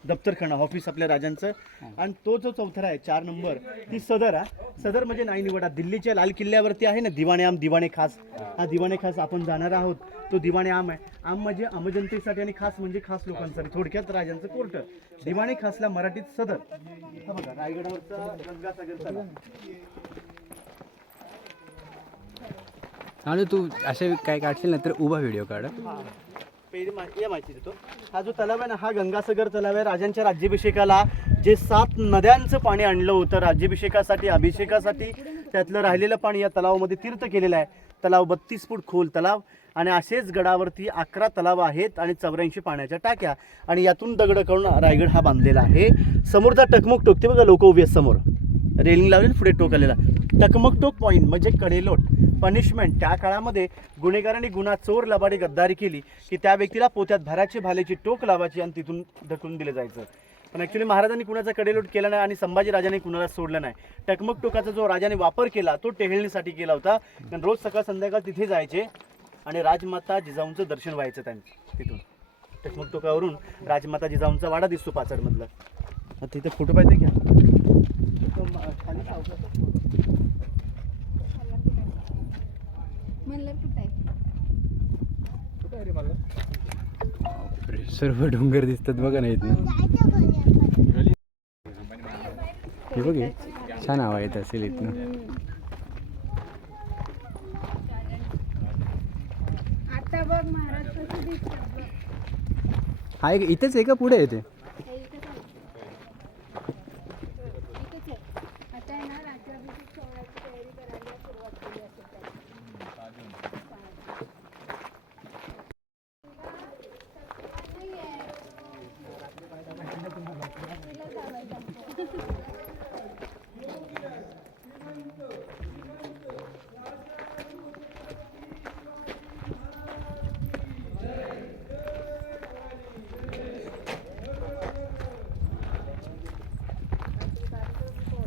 दप्तरखाना ऑफिस आपल्या राजांचं. आणि तो जो चौथरा आहे 4 नंबर ती सदर आहे. सदर म्हणजे नाही निवडा दिल्लीच्या लाल किल्ल्यावरती आहे ना दिवाणे आम दिवाणे खास. हा दिवाणे खास आपण जाणार आहोत. तो दिवाणे आम आहे. आम म्हणजे आमजनतेसाठी आणि खास म्हणजे खास लोकांसाठी. थोडक्यात राजांचं कोर्ट. दिवाणे खासला मराठीत सदर. हा बघा रायगडावरचा गंगासागर तलाव. आणि तू असे काय काढशील ना तर उभा व्हिडिओ काढ. पहिली माहिती देतो. हा जो तलाव आहे ना हा गंगासागर तलाव आहे. राजांच्या राज्याभिषेकाला जे 7 नद्यांचं पाणी आणलं होतं राज्याभिषेकासाठी अभिषेकासाठी त्यातलं राहिलेलं पाणी या तलावामध्ये तीर्थ केलेलं आहे. तलाव 32 फूट खोल तलाव आणि असेच गडावरती 11 तलाव आहेत आणि 84 पाण्याच्या टाक्या आणि यातून दगड करून रायगड हा बांधलेला आहे. समोरचा टकमक टोक ते बघा लोक उभी आहेत समोर रेलिंग लावली पुढे टोक आलेला. टकमक टोक पॉईंट म्हणजे कडेलोट पनिशमेंट. त्या काळामध्ये गुन्हेगारांनी गुन्हा चोर लबाडी गद्दारी केली की त्या व्यक्तीला पोत्यात भराची भालेची टोक लावायची आणि तिथून ढकलून दिलं जायचं. पण ॲक्च्युली महाराजांनी कुणाचा कडेलोट केला नाही आणि संभाजी राजाने कुणाला सोडलं नाही. टकमक टोकाचा जो राजाने वापर केला तो टेहळणीसाठी केला होता. कारण रोज सकाळ संध्याकाळ तिथे जायचे आणि राजमाता जिजाऊंचं दर्शन व्हायचं त्यांचं तिथून. टकमक टोकावरून राजमाता जिजाऊंचा वाडा दिसतो पाचडमधला. तिथे फोटो पाहिजे घ्या. म्हणलं कुठं आहे? सर्व डोंगर दिसतात बघा ना इथून. हे बघ हे. छान हवा येत असेल इथनं. आता बघ महाराज कसं दिसतात बघ. हा एक इथेच आहे का पुढे येते? हे इथंच आहे. इथंच आहे. आता आहे ना राज्याभिषेक सोहळ्याची तयारी करायला सुरुवात केली असेल त्यांनी.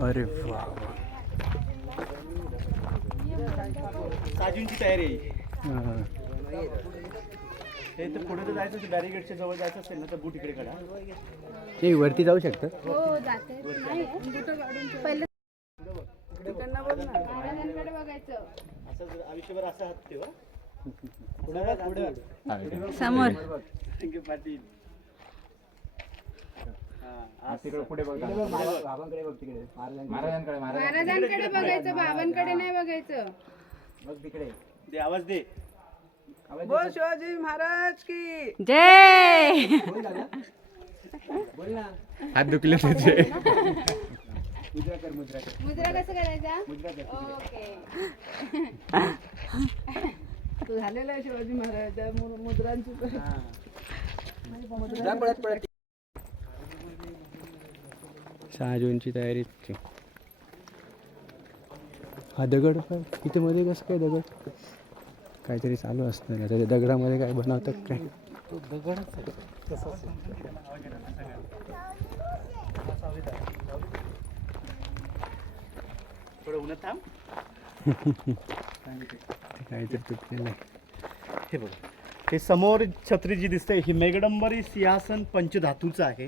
अरे वा. साजूंची तयारी आहे. हा. हे तर पुढे तर जायचं बॅरिगेडच्या जवळ जायचं असेल ना तर बूट इकडे काढा. हे वरती जाऊ शकतं? हो जाते. नाही पहिलं तिकडनं बघ ना महाराजांकडे बघायचं. असं आयुष्यभर असं हात ठेवा. पुढे बघ, पुढे समोर पाटील. तिकडे पुढे बघ. बाबांकडे बघ तिकडे. महाराजांकडे. महाराजांकडे बघायचं बाबांकडे नाही बघायचं. बघ तिकडे. दे आवाज दे. बोल शिवाजी महाराज की जय. हात दुखले तुझे. मुद्रा कसं करायचा? ओके. तो झालेला आहे शिवाजी महाराज त्या मुद्रांची शहाजूनची तयारी. हा दगड पण इथे मध्ये कसं काय दगड काहीतरी चालू असतं. आता त्या दगडामध्ये काय बनवतात काय? थोडं उन्हात थांब. काहीतरी तुटलेलं आहे. हे बघा हे समोर छत्री जी दिसते ही मेघडंबरी सिंहासन पंचधातूचं आहे.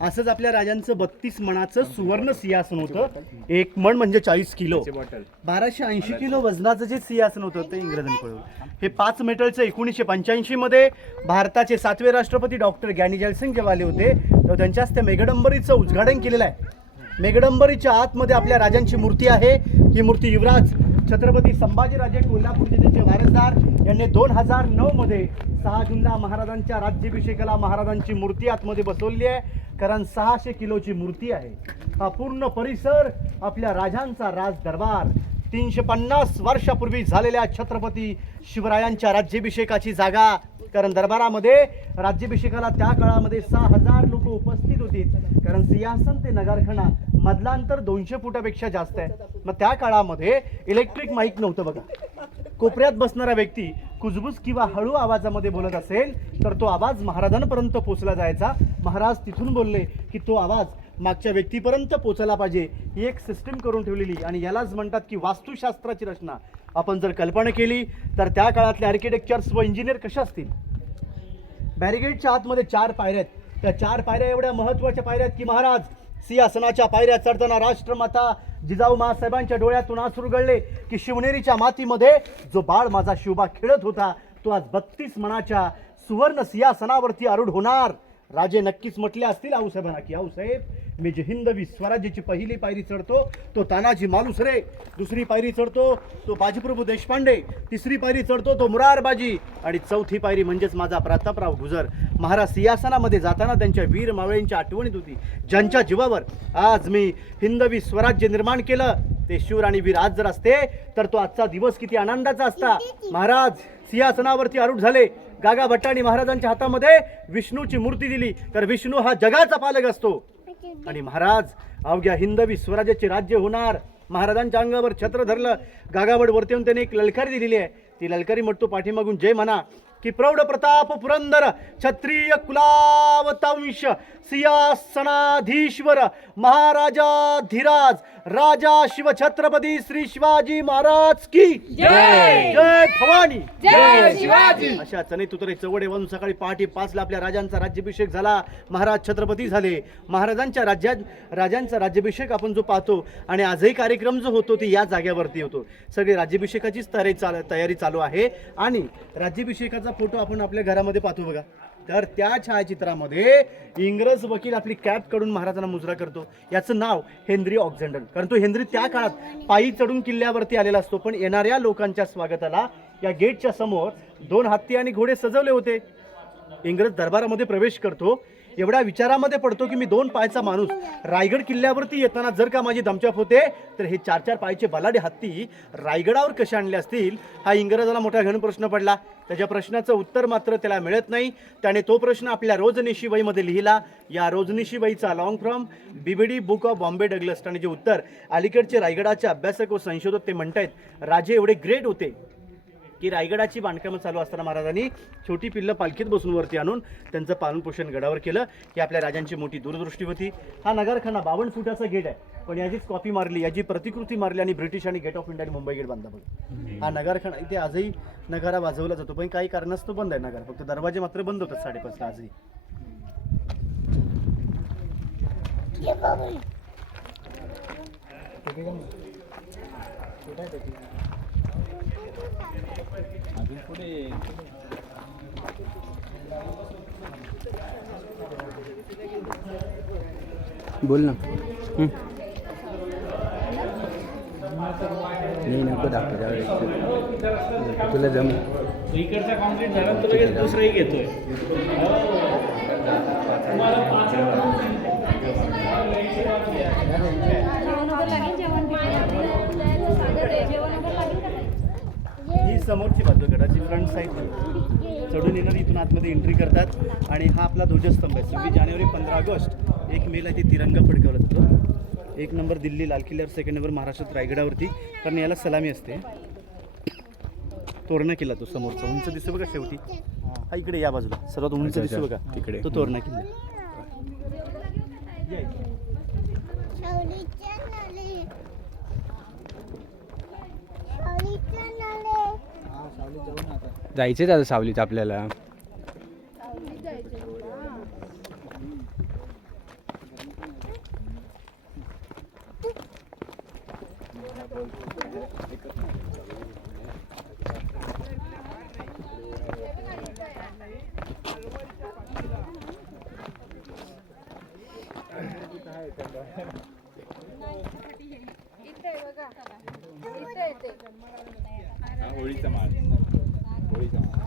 असंच आपल्या राजांचं 32 मणाचं सुवर्ण सिंहासन होतं. 1 मण म्हणजे 40 किलो. 1280 किलो वजनाचं जे सिंहासन होतं ते इंग्रजांनी पळवलं. हे 5 मीटरचं 1985 मध्ये भारताचे 7वे राष्ट्रपती डॉक्टर ग्यानी जयसिंग जेव्हा आले होते तेव्हा त्यांच्या हस्ते मेघडंबरीचं उद्घाटन केलेलं आहे. मेघडंबरीच्या आतमध्ये आपल्या राजांची मूर्ती आहे. ही मूर्ती युवराज छत्रपती संभाजीराजे कोल्हापूरचे त्यांचे वारसदार यांनी 2009 मध्ये 6 जूनला महाराजांच्या राज्याभिषेकाला महाराजांची मूर्ती आतमध्ये बसवली आहे. कारण 600 किलोची मूर्ती आहे. हा पूर्ण परिसर आपल्या राजांचा राज दरबार 350 वर्षापूर्वी झालेल्या छत्रपती शिवरायांच्या राज्याभिषेकाची जागा. कारण दरबारामध्ये राज्याभिषेकाला त्या काळामध्ये 6000 लोक उपस्थित होती. कारण सिंहासन ते नगरखाना मधला अंतर 200 फुटापेक्षा जास्त आहे. मग त्या काळामध्ये इलेक्ट्रिक माईक नव्हतं बघा. कोपऱ्यात बसणारा व्यक्ती कुजबुज किंवा हळू आवाजामध्ये बोलत असेल तर तो आवाज महाराजांपर्यंत पोचला जायचा. महाराज तिथून बोलले की तो आवाज मागच्या व्यक्तीपर्यंत पोचला पाहिजे. ही एक सिस्टीम करून ठेवलेली आणि यालाच म्हणतात की वास्तुशास्त्राची रचना. आपण जर कल्पना केली तर त्या काळातले आर्किटेक्चर्स व इंजिनियर कसे असतील. बॅरिगेडच्या आतमध्ये 4 पायऱ्या आहेत. त्या 4 पायऱ्या एवढ्या महत्वाच्या पायऱ्या आहेत की महाराज सिंहासनाच्या पायऱ्या चढताना राष्ट्रमाता जिजाऊ मासाहेबांच्या डोळ्यातून अश्रू गळले की शिवनेरीच्या मातीमध्ये जो बाळ माझा शिवबा खेळत होता तो आज 32 मणाच्या सुवर्ण सिंहासनावरती आरूढ होणार. राजे नक्कीच म्हटले असतील आऊसाहेबांना की आऊसाहेब मी जे हिंदवी स्वराज्याची पहिली पायरी चढतो तो तानाजी मालुसरे, दुसरी पायरी चढतो तो बाजीप्रभू देशपांडे, तिसरी पायरी चढतो तो मुरारबाजी आणि चौथी पायरी म्हणजेच माझा प्रतापराव गुजर. महाराज सिंहासनामध्ये जाताना त्यांच्या वीर मावळ्यांची आठवणीत होती, ज्यांच्या जीवावर आज मी हिंदवी स्वराज्य निर्माण केलं. ते शूर आणि वीर आज जर असते तर तो आजचा दिवस किती आनंदाचा असता. महाराज सिंहासनावरती आरूढ झाले. गागा भट्टांनी महाराजांच्या हातामध्ये विष्णूची मूर्ती दिली तर विष्णू हा जगाचा पालक असतो आणि महाराज अवघ्या हिंदवी स्वराज्याचे राज्य होणार. महाराजांच्या अंगावर छत्र धरलं. गागाभट वरती येऊन त्याने एक ललकारी दिलेली आहे. ती ललकारी म्हणतो पाठीमागून जय म्हणा की प्रौढ प्रताप पुरंदर क्षत्रिय कुलावतांश सिंहासनाधीश्वर महाराजाधिराज राजा शिवछत्रपती श्री शिवाजी महाराज की जय. जय भवानी, जय शिवाजी. अशा चनेतुतरे चवडे वाजून सकाळी पहाटे 5 ला आपल्या राजांचा राज्याभिषेक झाला. महाराज छत्रपती झाले. महाराजांच्या राजांचा राज्याभिषेक आपण जो पाहतो आणि आजही कार्यक्रम जो होतो ते या जागेवरती होतो. सगळी राज्याभिषेकाचीच तयारी चालू आहे आणि राज्याभिषेकाचा फोटो आपण आपल्या घरामध्ये पाहतो बघा. तर त्या छायाचित्रामध्ये इंग्रज वकील आपली कॅप काढून महाराजांना मुजरा करतो. याचं नाव हेनरी ऑक्झेंडर, कारण तो हेनरी त्या काळात पायी चढून किल्ल्यावरती आलेला असतो. पण येणाऱ्या लोकांच्या स्वागताला या गेटच्या समोर 2 हत्ती आणि घोडे सजवले होते. इंग्रज दरबारामध्ये प्रवेश करतो. एवढ्या विचारामध्ये पडतो की मी 2 पायचा माणूस रायगड किल्ल्यावरती येताना जर का माझी दमछाक होते तर हे 4-4 पायचे बलाढ्य हत्ती रायगडावर कसे आणले असतील. हा इंग्रजाला मोठा घन प्रश्न पडला. त्याच्या प्रश्नाचं उत्तर मात्र त्याला मिळत नाही. त्याने तो प्रश्न आपल्या रोजनिशी वहीमध्ये लिहिला. या रोजनिशी वहीचा long from BBD book of Bombay Douglas. आणि जे उत्तर अलीकडचे रायगडाचे अभ्यासक व संशोधक ते म्हणतायत राजे एवढे ग्रेट होते की रायगडाची बांधकामं चालू असताना महाराजांनी छोटी पिल्लं पालखीत बसून वरती आणून त्यांचं पालनपोषण गडावर केलं. ही आपल्या राजांची मोठी दूरदृष्टी होती. हा नगरखाना 52 फुटाचा गेट आहे, पण याचीच कॉपी मारली, याची प्रतिकृती मारली आणि ब्रिटिशांनी गेट ऑफ इंडिया आणि मुंबई गेट बांधला बघा. हा नगरखाना इथे आजही नगारा वाजवला जातो, पण काही कारणास्तव बंद आहे नगारा. फक्त दरवाजे मात्र बंद होतात 5:30 ला आजही. बोल ना. नाही नको दाखव, तुला जम. इकडचा कॉन्क्रीट झाला तर लगेच दुसरंही घेतोय. ही समोरची बाजू गडाची फ्रंट साईड चढून येणार, इथून आतमध्ये एंट्री करतात आणि हा आपला ध्वजस्तंभ आहे. 26 जानेवारी 15 ऑगस्ट 1 मेला इथे तिरंगा फडकवला जातो. 1 नंबर दिल्ली लाल किल्ल्यावर, 2nd नंबर महाराष्ट्रात रायगडावरती, कारण याला सलामी असते. तोरणा किल्ला तो समोरचा उंच दिसतो बघा शेवटी, हा इकडे या बाजूला सर्वात उंच दिसतो बघा तिकडे, तो तोरणा किल्ला. जायचंच आता सावलीत आपल्याला. होळीचा माल, होळीचा माल.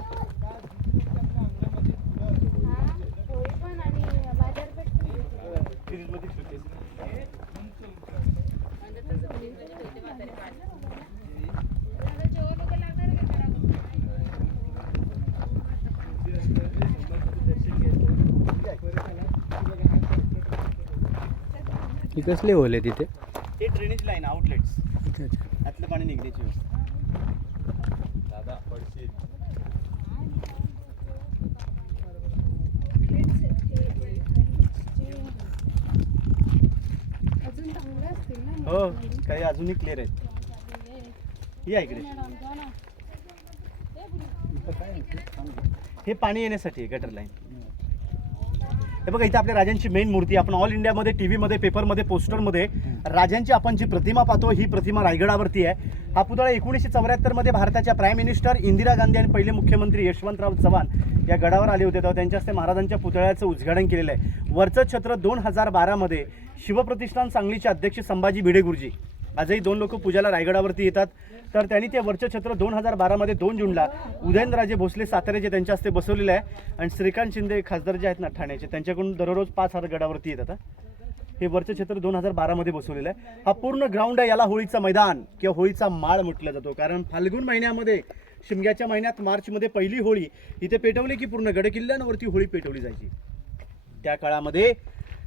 ही कसले होले तिथे? हे ड्रेनेज लाईन आउटलेट्स, आतलं पाणी निघण्याची व्यवस्था. दादा पडशील. हो काही अजूनही क्लिअर आहेत. या इकडे हे पाणी येण्यासाठी आहे, गटर लाईन. हे बघा इथे आपल्या राजांची मेन मूर्ती. आपण ऑल इंडियामध्ये टीव्हीमध्ये पेपरमध्ये पोस्टरमध्ये राजांची आपण जी प्रतिमा पाहतो ही प्रतिमा रायगडावरती आहे. हा पुतळा 1974 मध्ये भारताच्या प्राईम मिनिस्टर इंदिरा गांधी आणि पहिले मुख्यमंत्री यशवंतराव चव्हाण या गडावर आले होते, तेव्हा त्यांच्या हस्ते महाराजांच्या पुतळ्याचं उद्घाटन केलेलं आहे. वरचं छत्र 2012 मध्ये शिवप्रतिष्ठान सांगलीचे अध्यक्ष संभाजी भिडे गुरुजी, आजही 2 लोक पूजाला रायगडावरती येतात. तर त्यांनी ते वरचं छत्र 2012 मध्ये 2 जूनला उदयनराजे भोसले साताऱ्याचे त्यांच्या हस्ते बसवलेलं आहे. आणि श्रीकांत शिंदे खासदार जे आहेत ना ठाण्याचे, त्यांच्याकडून दररोज 5,000 गडावरती येतात. हे वरचं छत्र 2012 मध्ये बसवलेलं आहे. हा पूर्ण ग्राउंड आहे, याला होळीचं मैदान किंवा होळीचा माळ म्हटलं जातो. कारण फाल्गुन महिन्यामध्ये, शिमग्याच्या महिन्यात मार्चमध्ये पहिली होळी इथे पेटवली की पूर्ण गडकिल्ल्यांवरती होळी पेटवली जायची. त्या काळामध्ये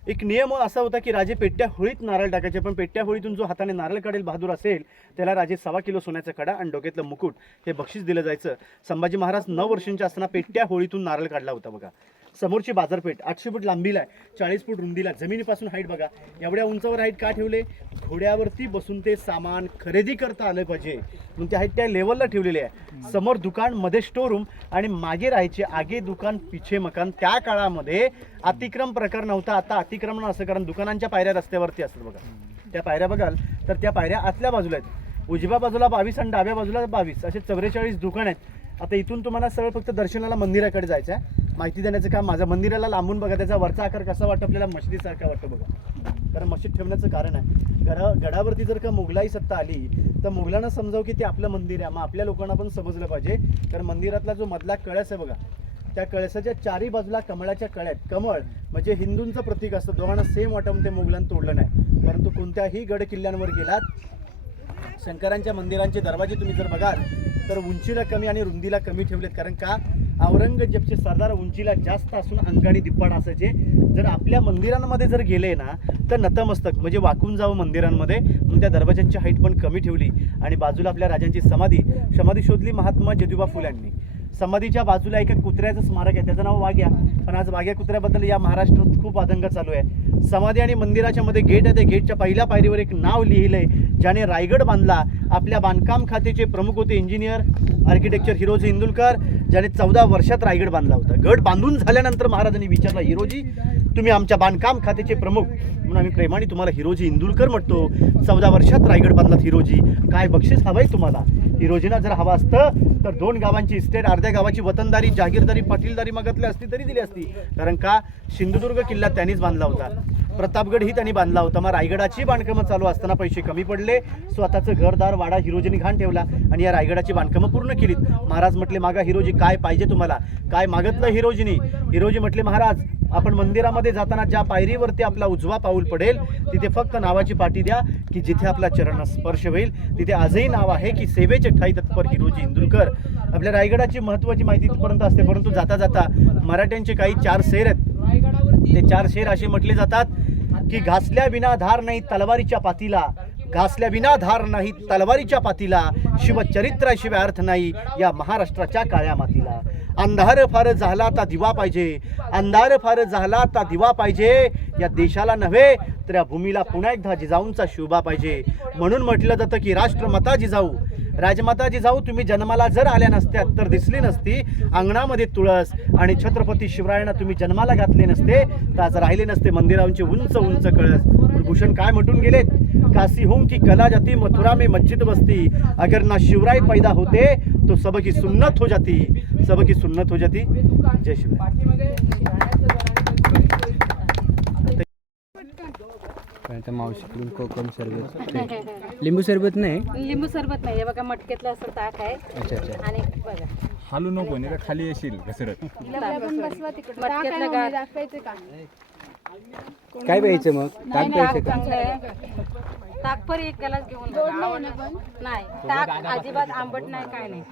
एक नियम असा होता की राजे पेट्या होळीत नारळ टाकायचे, पण पेट्या होळीतून जो हाताने नारळ काढेल बहादूर असेल त्याला राजे 1.25 किलो सोन्याचा कडा आणि डोक्यातलं मुकुट हे बक्षीस दिलं जायचं. संभाजी महाराज 9 वर्षांचे असताना पेट्या होळीतून नारळ काढला होता. बघा समोरची बाजारपेठ 800 फूट लांबीला आहे, 40 फूट रुंदीला, जमिनीपासून हाईट बघा. एवढ्या उंचावर हाईट का ठेवले? घोड्यावरती बसून ते सामान खरेदी करता आलं पाहिजे म्हणून त्या हाईट त्या लेवलला ठेवलेली आहे. समोर दुकान, मध्ये स्टोर रूम आणि मागे राहायचे, आगे दुकान पिछे मकान. त्या काळामध्ये अतिक्रम प्रकार नव्हता. आता अतिक्रमण असं, कारण दुकानांच्या पायऱ्या रस्त्यावरती असतात. बघा त्या पायऱ्या बघाल तर त्या पायऱ्या आतल्या बाजूला आहेत. उजव्या बाजूला 22 आणि डाव्या बाजूला 22 असे 44 दुकान आहेत. आता इथून तुम्हाला सरळ फक्त दर्शनाला मंदिराकडे जायचं आहे. माहिती देण्याचं काम माझं. मंदिराला लांबून बघा, त्याचा वरचा आकार कसा वाटतो आपल्याला? मशिदीसारखा वाटतो बघा. कारण मशीद ठेवण्याचं कारण आहे, गडावरती जर का मुघलाई सत्ता आली तर मुघलांना समजावं की ते आपलं मंदिर आहे. मग आपल्या लोकांना पण समजलं पाहिजे. कारण मंदिरातला जो मधला कळस आहे बघा, त्या कळसाच्या 4ही बाजूला कमळाच्या कळ्यात. कमळ म्हणजे हिंदूंचं प्रतीक असतं. दोघांना सेम वाटून ते मुघलांनी तोडलं नाही. परंतु कोणत्याही गड किल्ल्यांवर गेलात, शंकरांच्या मंदिरांचे दरवाजे तुम्ही जर बघाल तर उंचीला कमी आणि रुंदीला कमी ठेवलेत. कारण का? औरंगजेबचे सरदार उंचीला जास्त असून अंगाने दिप्पाड असायचे. जर आपल्या मंदिरांमध्ये जर गेले ना तर नतमस्तक म्हणजे वाकून जावं मंदिरांमध्ये, म्हणून त्या दरवाजांची हाईट पण कमी ठेवली. आणि बाजूला आपल्या राजांची समाधी शोधली महात्मा ज्योतिबा फुल्यांनी. समाधीच्या बाजूला एका कुत्र्याचं स्मारक आहे, त्याचं नाव वाघ्या. पण आज वाघ्या कुत्र्याबद्दल या महाराष्ट्रात खूप आतंक चालू आहे. समाधी आणि मंदिराच्या मध्ये गेट आहे, त्या गेटच्या पहिल्या पायरीवर एक नाव लिहिलंय, ज्याने रायगड बांधला. आपल्या बांधकाम खात्याचे प्रमुख होते इंजिनियर आर्किटेक्चर हिरोजी इंदुलकर, ज्याने 14 वर्षात रायगड बांधला होता. गड बांधून झाल्यानंतर महाराजांनी विचारला, हिरोजी तुम्ही आमच्या बांधकाम खात्याचे प्रमुख म्हणून आम्ही प्रेमाने तुम्हाला हिरोजी इंदुलकर म्हणतो. 14 वर्षात रायगड बांधलात हिरोजी, काय बक्षीस हवंय तुम्हाला? हिरोजीना जर हवं असतं तर 2 गावांची इस्टेट, अर्ध्या गावाची वतनदारी, जागीरदारी, पाटीलदारी मागितली असती तरी दिली असती. कारण का? सिंधुदुर्ग किल्ला त्यांनीच बांधला होता, प्रतापगडही त्यांनी बांधला होता. मग रायगडाची बांधकामं चालू असताना पैसे कमी पडले, स्वतःचं घरदार वाडा हिरोजीने घाण ठेवला आणि या रायगडाची बांधकामं पूर्ण केलीत. महाराज म्हटले, मागा हिरोजी काय पाहिजे तुम्हाला? काय मागितलं हिरोजीने? हिरोजी म्हटले, महाराज आपण मंदिरामध्ये जाताना ज्या पायरीवरती आपला उजवा पाऊल पडेल तिथे फक्त नावाची पाटी द्या की जिथे आपला चरण स्पर्श होईल. तिथे आजही नाव आहे की सेवेचे ठाई तत्पर हिरोजी इंदुलकर. आपल्या रायगडाची महत्त्वाची माहिती तिथपर्यंत असते, परंतु जाता जाता मराठ्यांचे काही 4 शेर आहेत. ते 4 शेर असे म्हटले जातात की घासल्या विना धार नाही तलवारीच्या पातीला, घासल्या विना धार नाही तलवारीच्या पातीला, शिवचरित्राशिवाय अर्थ नाही या महाराष्ट्राच्या काळ्या मातीला. अंधार फार झाला ता दिवा पाहिजे, अंधार फार झाला ता दिवा पाहिजे, या देशाला नव्हे तर या भूमीला पुन्हा एकदा जिजाऊंचा शोभा पाहिजे. म्हणून म्हटलं जातं की राष्ट्रमाता जिजाऊ, राजमाता जिजाऊ तुम्ही जन्माला जर आल्या नसत्यात तर दिसली नसती. अंगणामध्ये तुळस आणि छत्रपती शिवरायांना तुम्ही जन्माला घातले नसते तर आज राहिले नसते मंदिरांचे उंच उंच कळस. भूषण काय म्हटून गेलेत? काशी हों की कला जाती, मथुरा में मस्जिद बसती, अगर ना शिवराय पैदा होते तो सब की सुन्नत हो जाती, सब की सुन्नत हो जाती. जय शिवराय. आता मावशीकडून कोकम सरबत, लिंबू सरबत नाही, लिंबू सरबत नाही, हे बघा मटक्यातलं असं ताक आहे. अच्छा अच्छा. आणि बघा हालू नको नाही तर खाली येशील घसरत. मटक्यातलं गार दाखवायचं का? काय प्यायचं मग? ताक प्यायचं का? चांगलं आहे. ताक पर एक ग्लास घेऊन बघा. नाही ताक अजिबात आंबट नाही, काय नाही.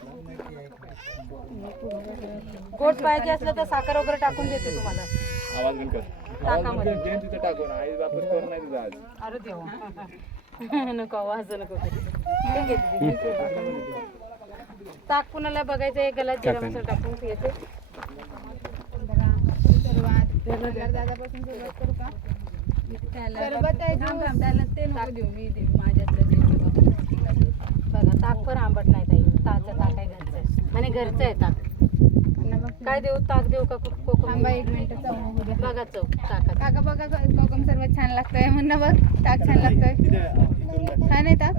गोड पाहिजे असलं तर साखर वगैरे टाकून देते तुम्हाला आवाज बंद कर. ताकामध्ये. तिथं टाकून आई बापच कर नाही तुझा आज. अरे देवा नको आवाज नको करू. ताक कुणाला बघायचं, एक ग्लास जिरा मसाला टाकून पियाचे. दादापासून सुरुवात करू का? बघा ताक पण आंबट नाही ताई, ताजं ताक आहे घरचं आहे आणि घरचं आहे ताक. काय देऊ ताक देऊ का कोकम थांबा 1 मिनिट चव उद्या बघा चव ताकात काका बघा कोकम सरबत छान लागतंय म्हणणं बघ ताक छान लागतंय तिथे छान आहे ताक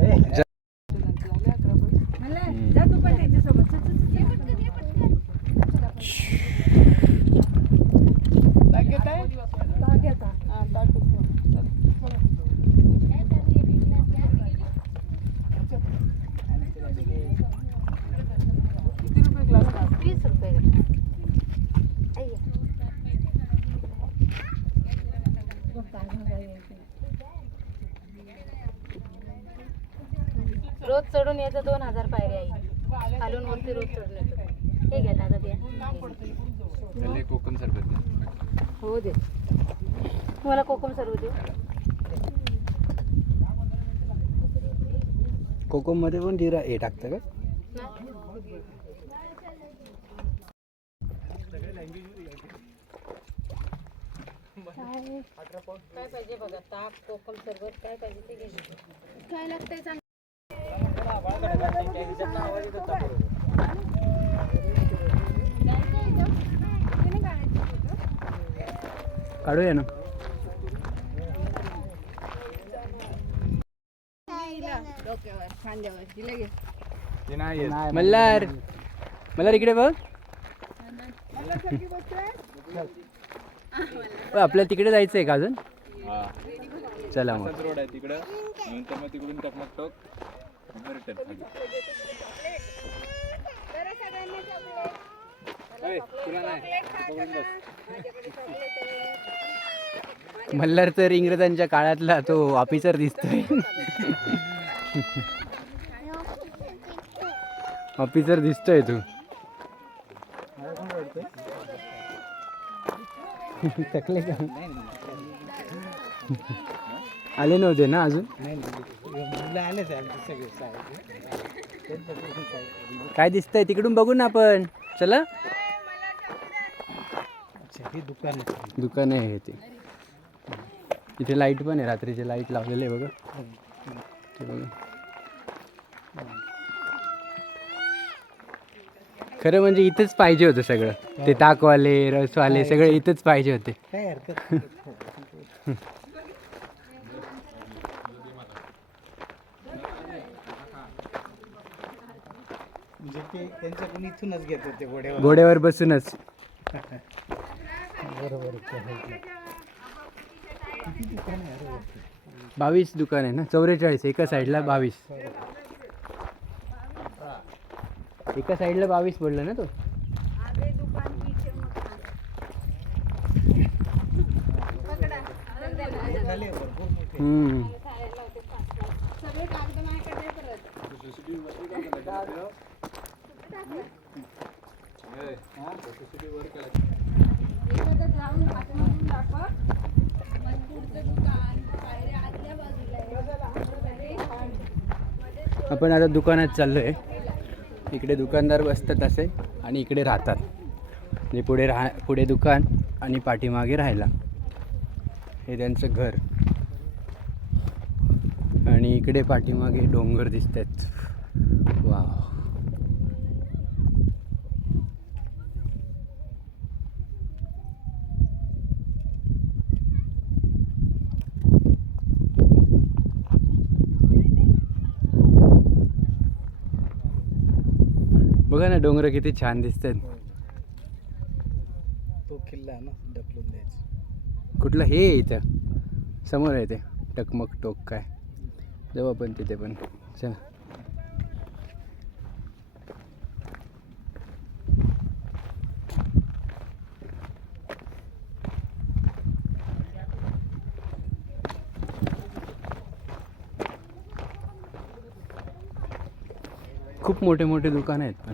मला जा तू पण त्यांच्यासोबत किती रुपये ग्लास 20 रुपये रोज चढून यायचं 2000 पायऱ्या आहे खालून वरती रोज चढून येतो हे घ्या दादा द्या कोकम सरबत हो दे मला कोकम सर्व देऊ कोकम मध्ये पण जिरा हे टाकतं का? काय पाहिजे बघा ताक कोकम सरबत काय पाहिजे ते घ्यायचं काय लागतंय सांग काढूया ना. डोक्यावर खांद्यावर दिले गे ते नाही येत. मल्हार मल्हार इकडे बघ. आपल्याला तिकडे जायचंय का अजून? हा. चला मग. असाच रोड आहे तिकडं नंतर मग तिकडून टकमक टोक मग रिटर्न खाली. ए, तुला नाही. पकडून बस. मल्हार तर इंग्रजांच्या काळातला तो ऑफिसर दिसतोय. ऑफिसर दिसतोय तू. थकले का? आले नव्हते ना अजून? काय दिसतंय तिकडून बघू ना आपण. चला. दुकान आहे हे ते. इथे लाईट पण आहे रात्रीचे लाईट लावलेले आहे बघा. ते बघा. खरं म्हणजे इथंच पाहिजे होतं सगळं. ते ताकवाले रसवाले सगळे इथंच पाहिजे होते. काय हरकत म्हणजे ते त्यांच्याकडून इथूनच घेत होते घोड्यावर. घोड्यावर बसूनच. बरोबर 22 दुकान आहे ना. 44 एका साईडला 22. एका साईडला 22 पडलं ना तो. सगळे कागद माझ्याकडे परत एकदा जाऊन पाठीमागून दाखवा मग पुढचं दुकान पायऱ्या आतल्या बाजूला आहे. आपण आता दुकानात चाललोय. इकडे दुकानदार बसतात असे आणि इकडे राहतात. म्हणजे पुढे दुकान आणि पाठीमागे राहायला. हे त्यांचं घर. आणि इकडे पाठीमागे डोंगर दिसत आहेत. वाव. बघा ना डोंगर किती छान दिसतात. तो किल्ला आहे ना ढकलून द्यायचं. कुठलं हे इथं समोर आहे ते टकमक टोक काय. जाऊ आपण तिथे पण. चला. खूप मोठे मोठे दुकान आहेत पण.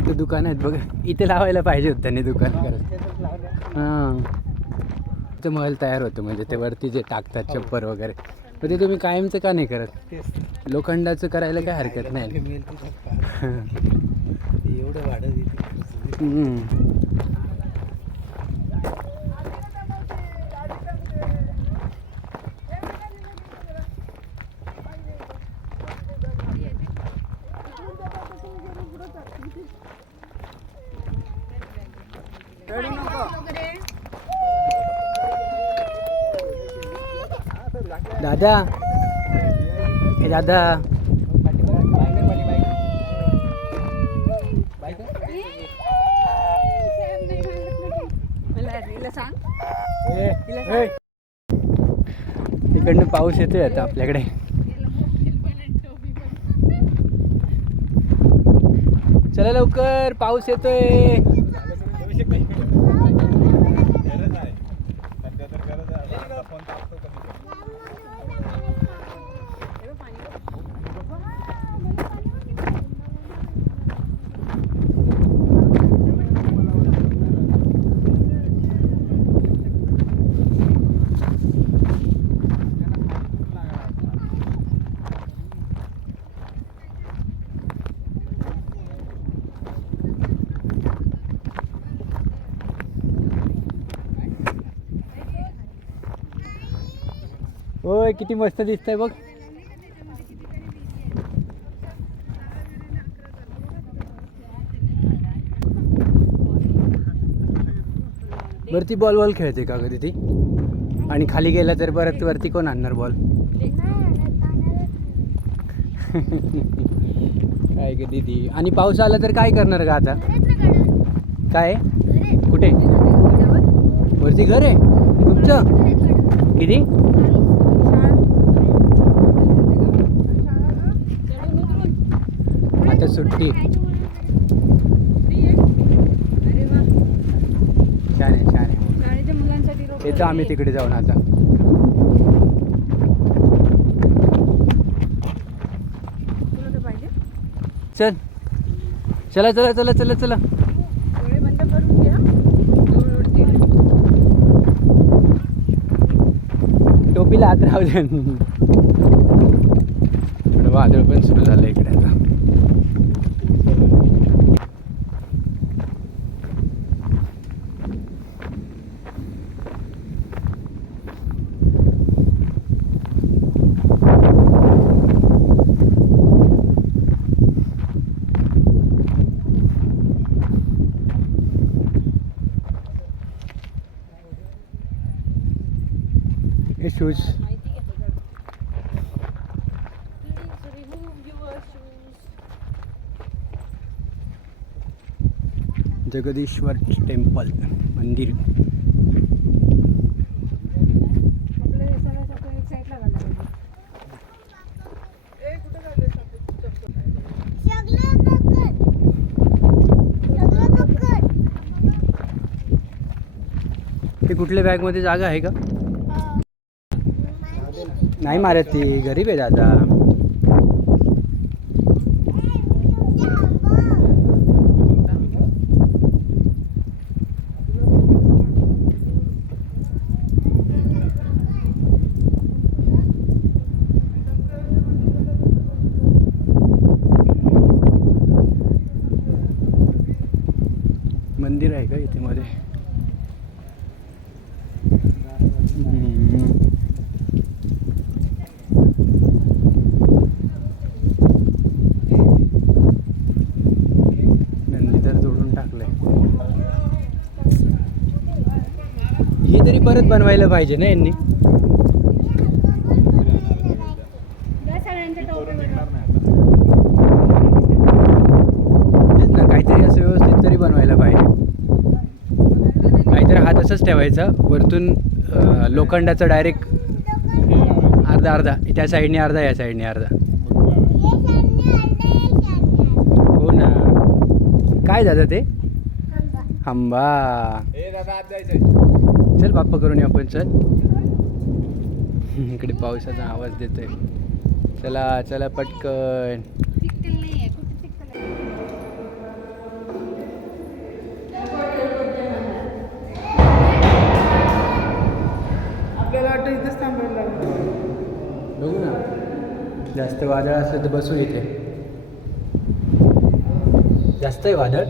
इथे दुकान आहेत बघा. इथे लावायला पाहिजे होतं त्यांनी दुकान करत. हां ते महल तयार होतं म्हणजे ते वरती जे टाकतात चप्पर वगैरे तर ते तुम्ही कायमचं का नाही करत? तेच लोखंडाचं करायला काय हरकत नाही. मिळेल तिथं पहा. एवढं वाढत येते. हम्म. दादा हे दादा तिकडनं पाऊस येतोय आता आपल्याकडे. चला लवकर पाऊस येतोय. होय किती मस्त दिसतंय बघ. वरती बॉल खेळते का ग ती? आणि खाली गेला तर परत वरती कोण आणणार बॉल? काय ग दीदी? आणि पाऊस आला तर काय करणार का आता? काय कुठे? वरती घर आहे तुमचं? किती? आता सुट्टी. छान आहे छान आहे. शाळेच्या मुलांसाठी येतो आम्ही तिकडे जाऊन आता. तुला तर पाहिजे. चल चला चला चला चला चला. डोळे बंद करून घ्या. डोळे उडतील. टोपीला हात राहू दे. थोडं वादळ पण सुरू झालं इकडे आता. हे शूज जगदीश्वर टेम्पल मंदिर. आपलं हे सगळं सगळं एक साईडला घालणार पाहिजे. ते कुठल्या बॅगमध्ये जागा आहे का? नाही मारत ती, गरीब आहे दादा. मंदिर आहे का इथे मध्ये? नंदी तर तोडून टाकलंय. हे तरी परत बनवायला पाहिजे ना यांनी. तेच ना, काहीतरी असं व्यवस्थित तरी बनवायला पाहिजे. नाहीतर हात असंच ठेवायचा वरतून लोखंडाचा डायरेक्ट अर्धा अर्धा त्या साईडने अर्धा या साईडने अर्धा. हो ना. काय दादा ते? आंबा. चल बाप्पा करून येऊ आपण. चल इकडे पावसाचा आवाज देतोय. चला चला पटकन. चिखल नाही आहे. कुठे चिखल आहे? जास्त वादळ असलं तर बसू इथे. जास्त आहे वादळ.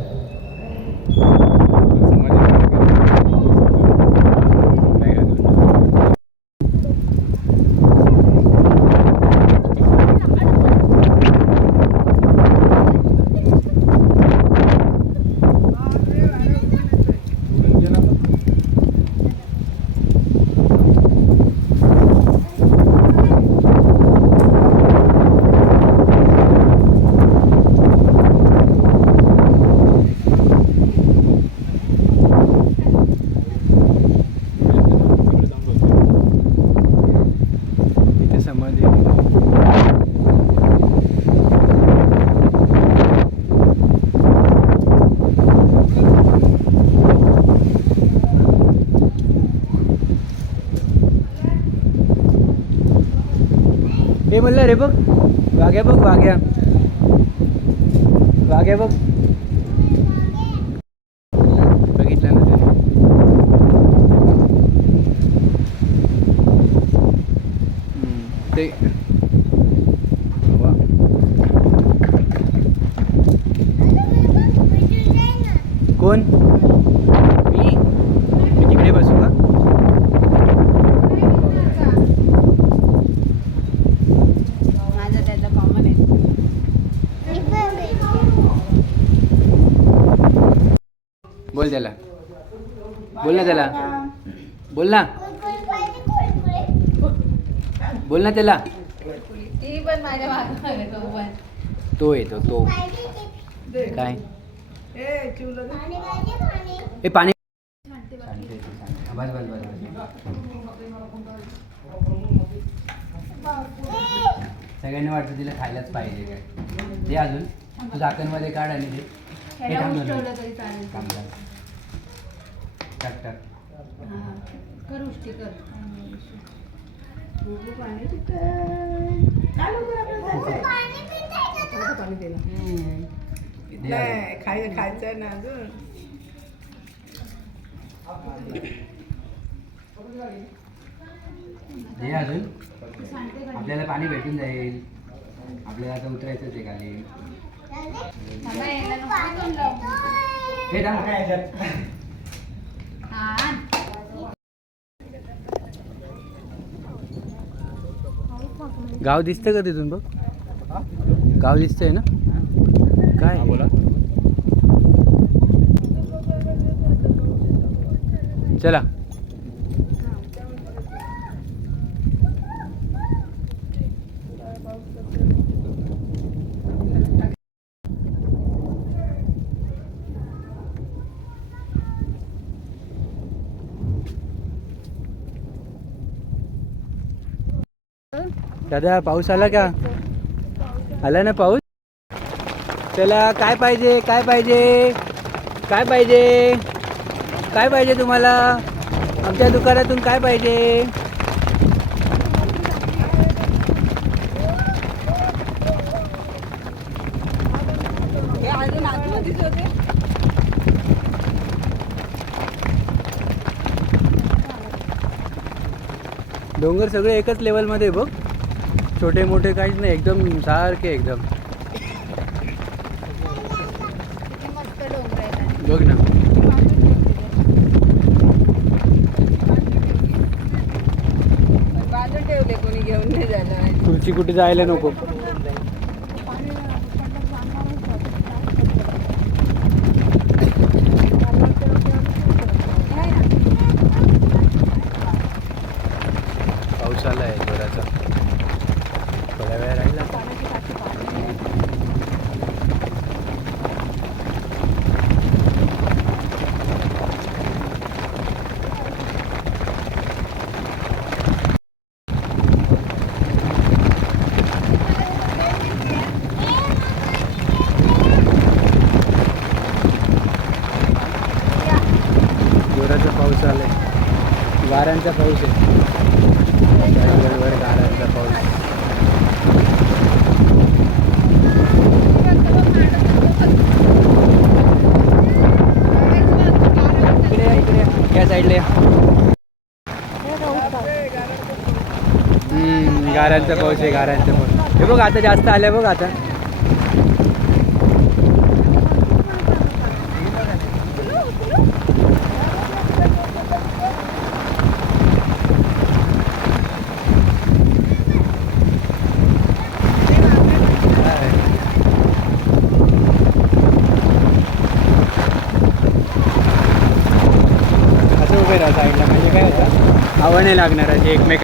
इथे समाधी आहे. हे म्हणलं रे बघ, वाघ्या बघ, वाघ्या वाघ्या बघ. बघितलं ना ते. ते वा. कोण? मी तिकडे बसू का? माझं त्याचं कॉमन आहे. बोल त्याला, बोल ना त्याला, बोल ना, बोल ना त्याला. ती पण माझ्या मागे तो पण. तो येतो तो. काय ए चिवलं दे. हे पाणी. बस बस बस सगळ्यांनी वाटतं तिला खायलाच पाहिजे काय. ते अजून तू झाकणमध्ये काढ आणि ते हे ह्याला थांब उष्ट दोन ठेवलं तरी चालेल. मिनिट. टाक टाक. हां. कर उष्टी कर. बुबू पाणी पितंय. काय लवकर आपल्याला जायचंय? पाणी दे ना. नाही खायचं ना अजून. हे अजून आपल्याला पाणी भेटून जाईल. आपल्याला आता उतरायचंच आहे खाली. थांबा, याला नको घेऊन जाऊ. हे थांब काय याच्यात. हां. गाव दिसतं का तिथून बघ. गाव दिसतंय ना. काय बोला. चला. दादा पाऊस आला का? आला ना पाऊस. चला काय पाहिजे, काय पाहिजे, काय पाहिजे, काय पाहिजे तुम्हाला? आमच्या दुकानातून काय पाहिजे? हे अजून आतमध्येच होते. डोंगर सगळे एकच लेवलमध्ये बघ. छोटे मोठे काहीच नाही, एकदम सारखे एकदम. किती मस्त डोंगर आहेत आणि बघ ना. बाजून ठेवले कोणी घेऊन नाही झालं. तुमची कुठे जायला नको. पाऊस आला आहे जोराचा. थोड्या वेळ राहिला. जोराचा पाऊस आलाय. गारांचा पाऊस आहे. वर गारांचा पाऊस. इकडे या, इकडे या. या साईडला या. गारांचा पाऊस आहे, गारांचा पाऊस. हे बघ आता जास्त आल्या बघ आता. असं उभे राहा साईडला म्हणजे काय होतं हवा नाही लागणार अशी एकमेक.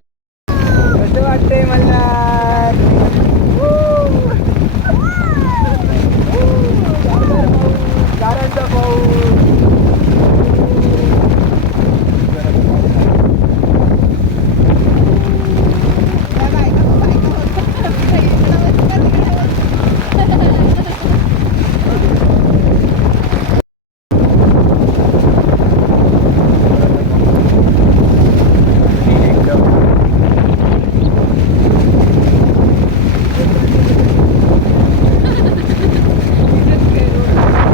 कसं वाटतंय मला गारांचा पाऊस.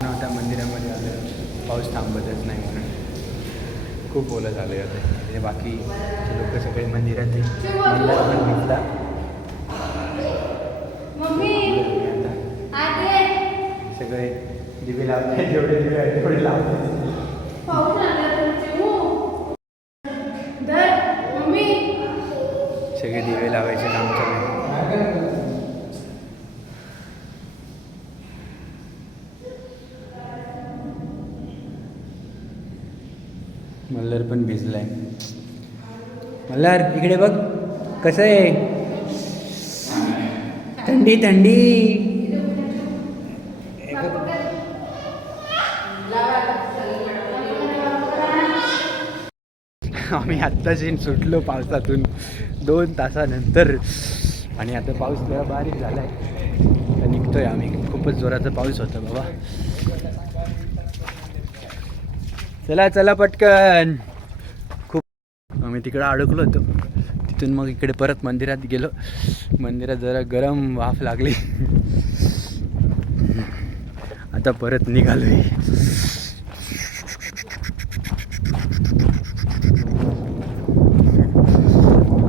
आता मंदिरामध्ये आलं पाऊस थांबतच नाही म्हणून खूप ओलं झालं आहे आता. म्हणजे बाकी लोक सगळे मंदिरात मंदिर पण भिजतात. सगळे दिवे लावतात जेवढे दिवे आहेत तेवढे लावतात. सगळे दिवे लावायचे काम चालू आहे. मल्हार पण भिजलाय. मल्हार इकडे बघ कसं आहे. थंडी थंडी. आम्ही आत्ताच सुटलो पावसातून 2 तासानंतर आणि आता पाऊस जरा बारीक झालाय. आता निघतोय आम्ही. खूपच जोराचा पाऊस होता बाबा. चला चला पटकन. खूप आम्ही तिकडं अडकलो होतो. तिथून मग इकडे परत मंदिरात गेलो. मंदिरात जरा गरम वाफ लागली. आता परत निघालोय.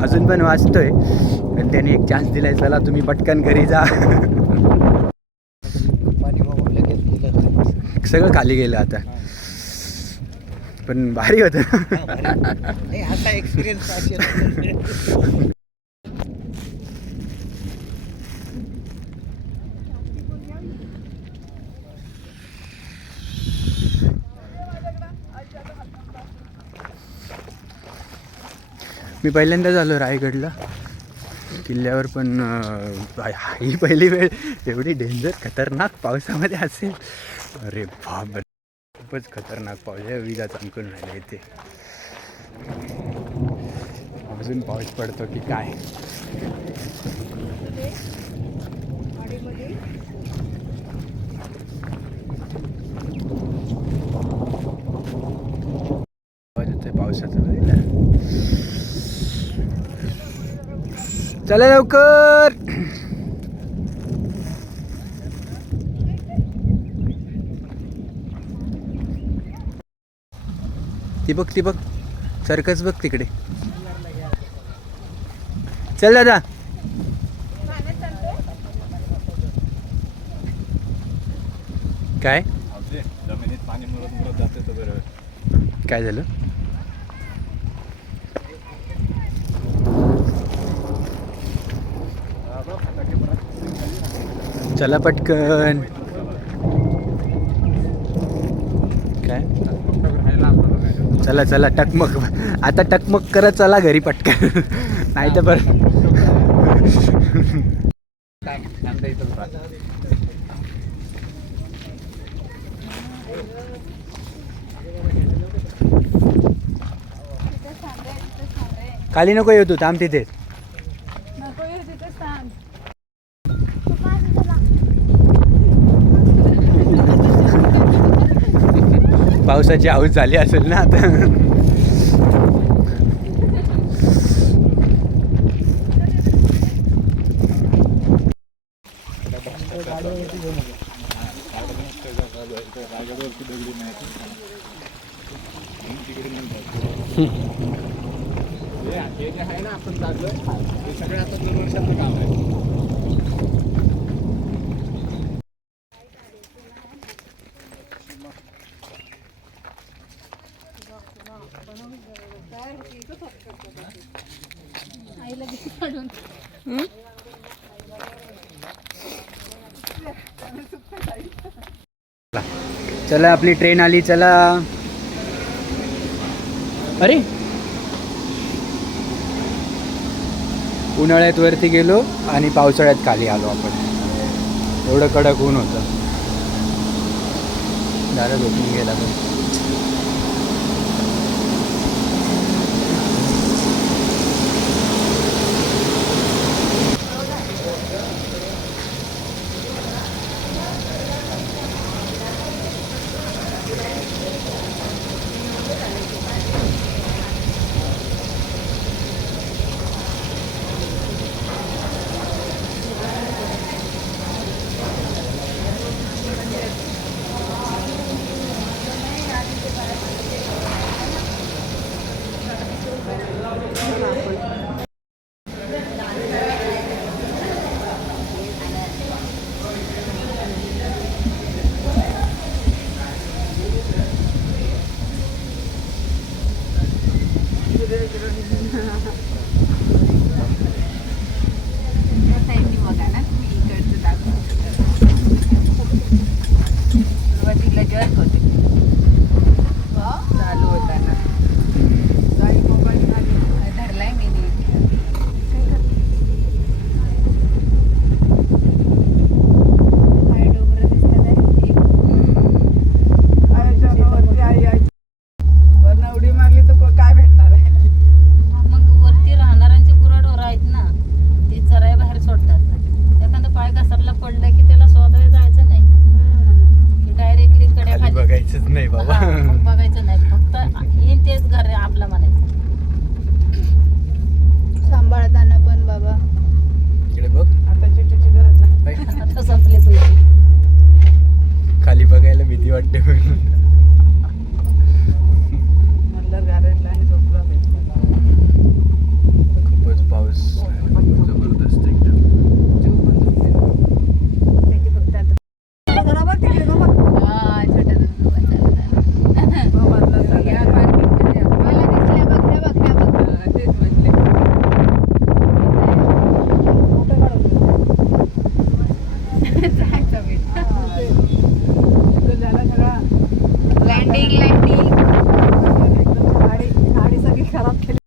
अजून पण वाचतोय पण त्याने एक चान्स दिलाय. चला तुम्ही पटकन घरी जा. पाणी बघून लगेच गेलं. सगळं खाली गेलं आता पण भारी होतं. नाही असा एक्सपिरियन्स पाहिजे. मी पहिल्यांदा झालो रायगडला किल्ल्यावर पण ही पहिली वेळ एवढी डेंजर खतरनाक पावसामध्ये असेल. अरे बाप खूपच खतरनाक पाऊस आहे. विजा चमकून राहिले इथे. अजून पाऊस पडतो की काय. पावसाचं चला लवकर. ती बघ सर्कस बघ तिकडे. चल दादा. काय जमिनीत पाणी मुरत जाते तर बरोबर. काय झालं. चला पटकन. काय चला चला टकमक आता टकमक करत चला घरी पटकन. नाही तर बरं. खाली नको येऊ तू थांब तिथे. नको येऊ तिथे सांग. पावसाची आऊस झाली असेल ना आता. हे जे आहे ना आपण चाललोय हे सगळं आता 2 वर्षाचं काम आहे. आईला किती काढून चला आपली ट्रेन आली चला. अरे उन्हाळ्यात वरती गेलो आणि पावसाळ्यात खाली आलो आपण. एवढं कडक ऊन होतं. दारा झोपून गेला पण. टाइमनी बघा ना तुम्ही इकडचं दाखवतो. सुरुवातीला जर्क होते चालू होताना. धरलाय मी डोंगर वरनं उडी मारली तर काय भेटणार आहे? मग वरती राहणाऱ्यांचे गुराढोर आहेत ना, ते चराय बाहेर सोडतात. एखादं पाय घसरला पडलं की त्याला स्वतः जायचं नाही, डायरेक्टली कड्या खाली बघायचंच नाही बाबा. हा, मग बघायचं नाही. फक्त येईन तेच घर आहे आपलं म्हणायचं. सांभाळताना पण बाबा इकडे बघ. आता चिठ्ठीची गरज नाही. आता संपले पैसे. खाली बघायला भीती वाटते. नंतर गारेटला आणि झोपला भेटला. खूपच पाऊस जबरदस्त एकदम. त्याची फक्त आता बरोबर तिकडे बाबा. हा छोट्या मधला चालला. मला दिसल्या बघल्या बघ. तेच म्हटले. जायचं भेट. तो झाला सगळा. लँडिंग गाडी सगळी खराब केली.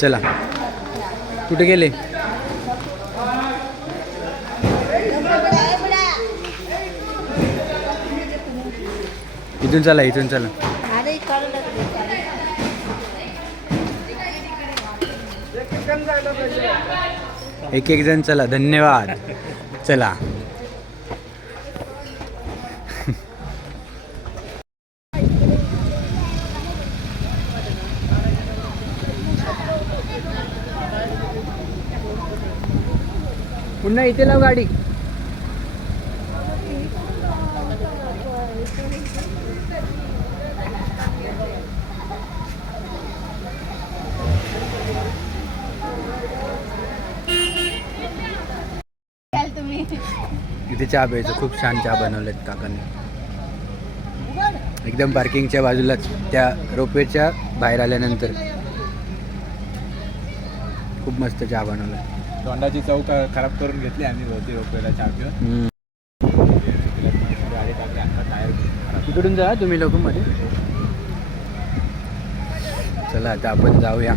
चला कुठे गेले? इथून चला इथून चला. एक एक जण चला. धन्यवाद. चला पुन्हा इथे लाव गाडी. तुम्ही इथे चहा प्यायचं. खूप छान चहा बनवलेत काकांनी. एकदम पार्किंगच्या बाजूलाच त्या रोपवेच्या बाहेर आल्यानंतर खूप मस्त चहा बनवला. तोंडाची चव खराब करून घेतली आम्ही होती रोपवेला चहा पिऊन. गाडी टाकली आता टायर खराब. इकडून जा तुम्ही लोक मध्ये. चला आता आपण जाऊया.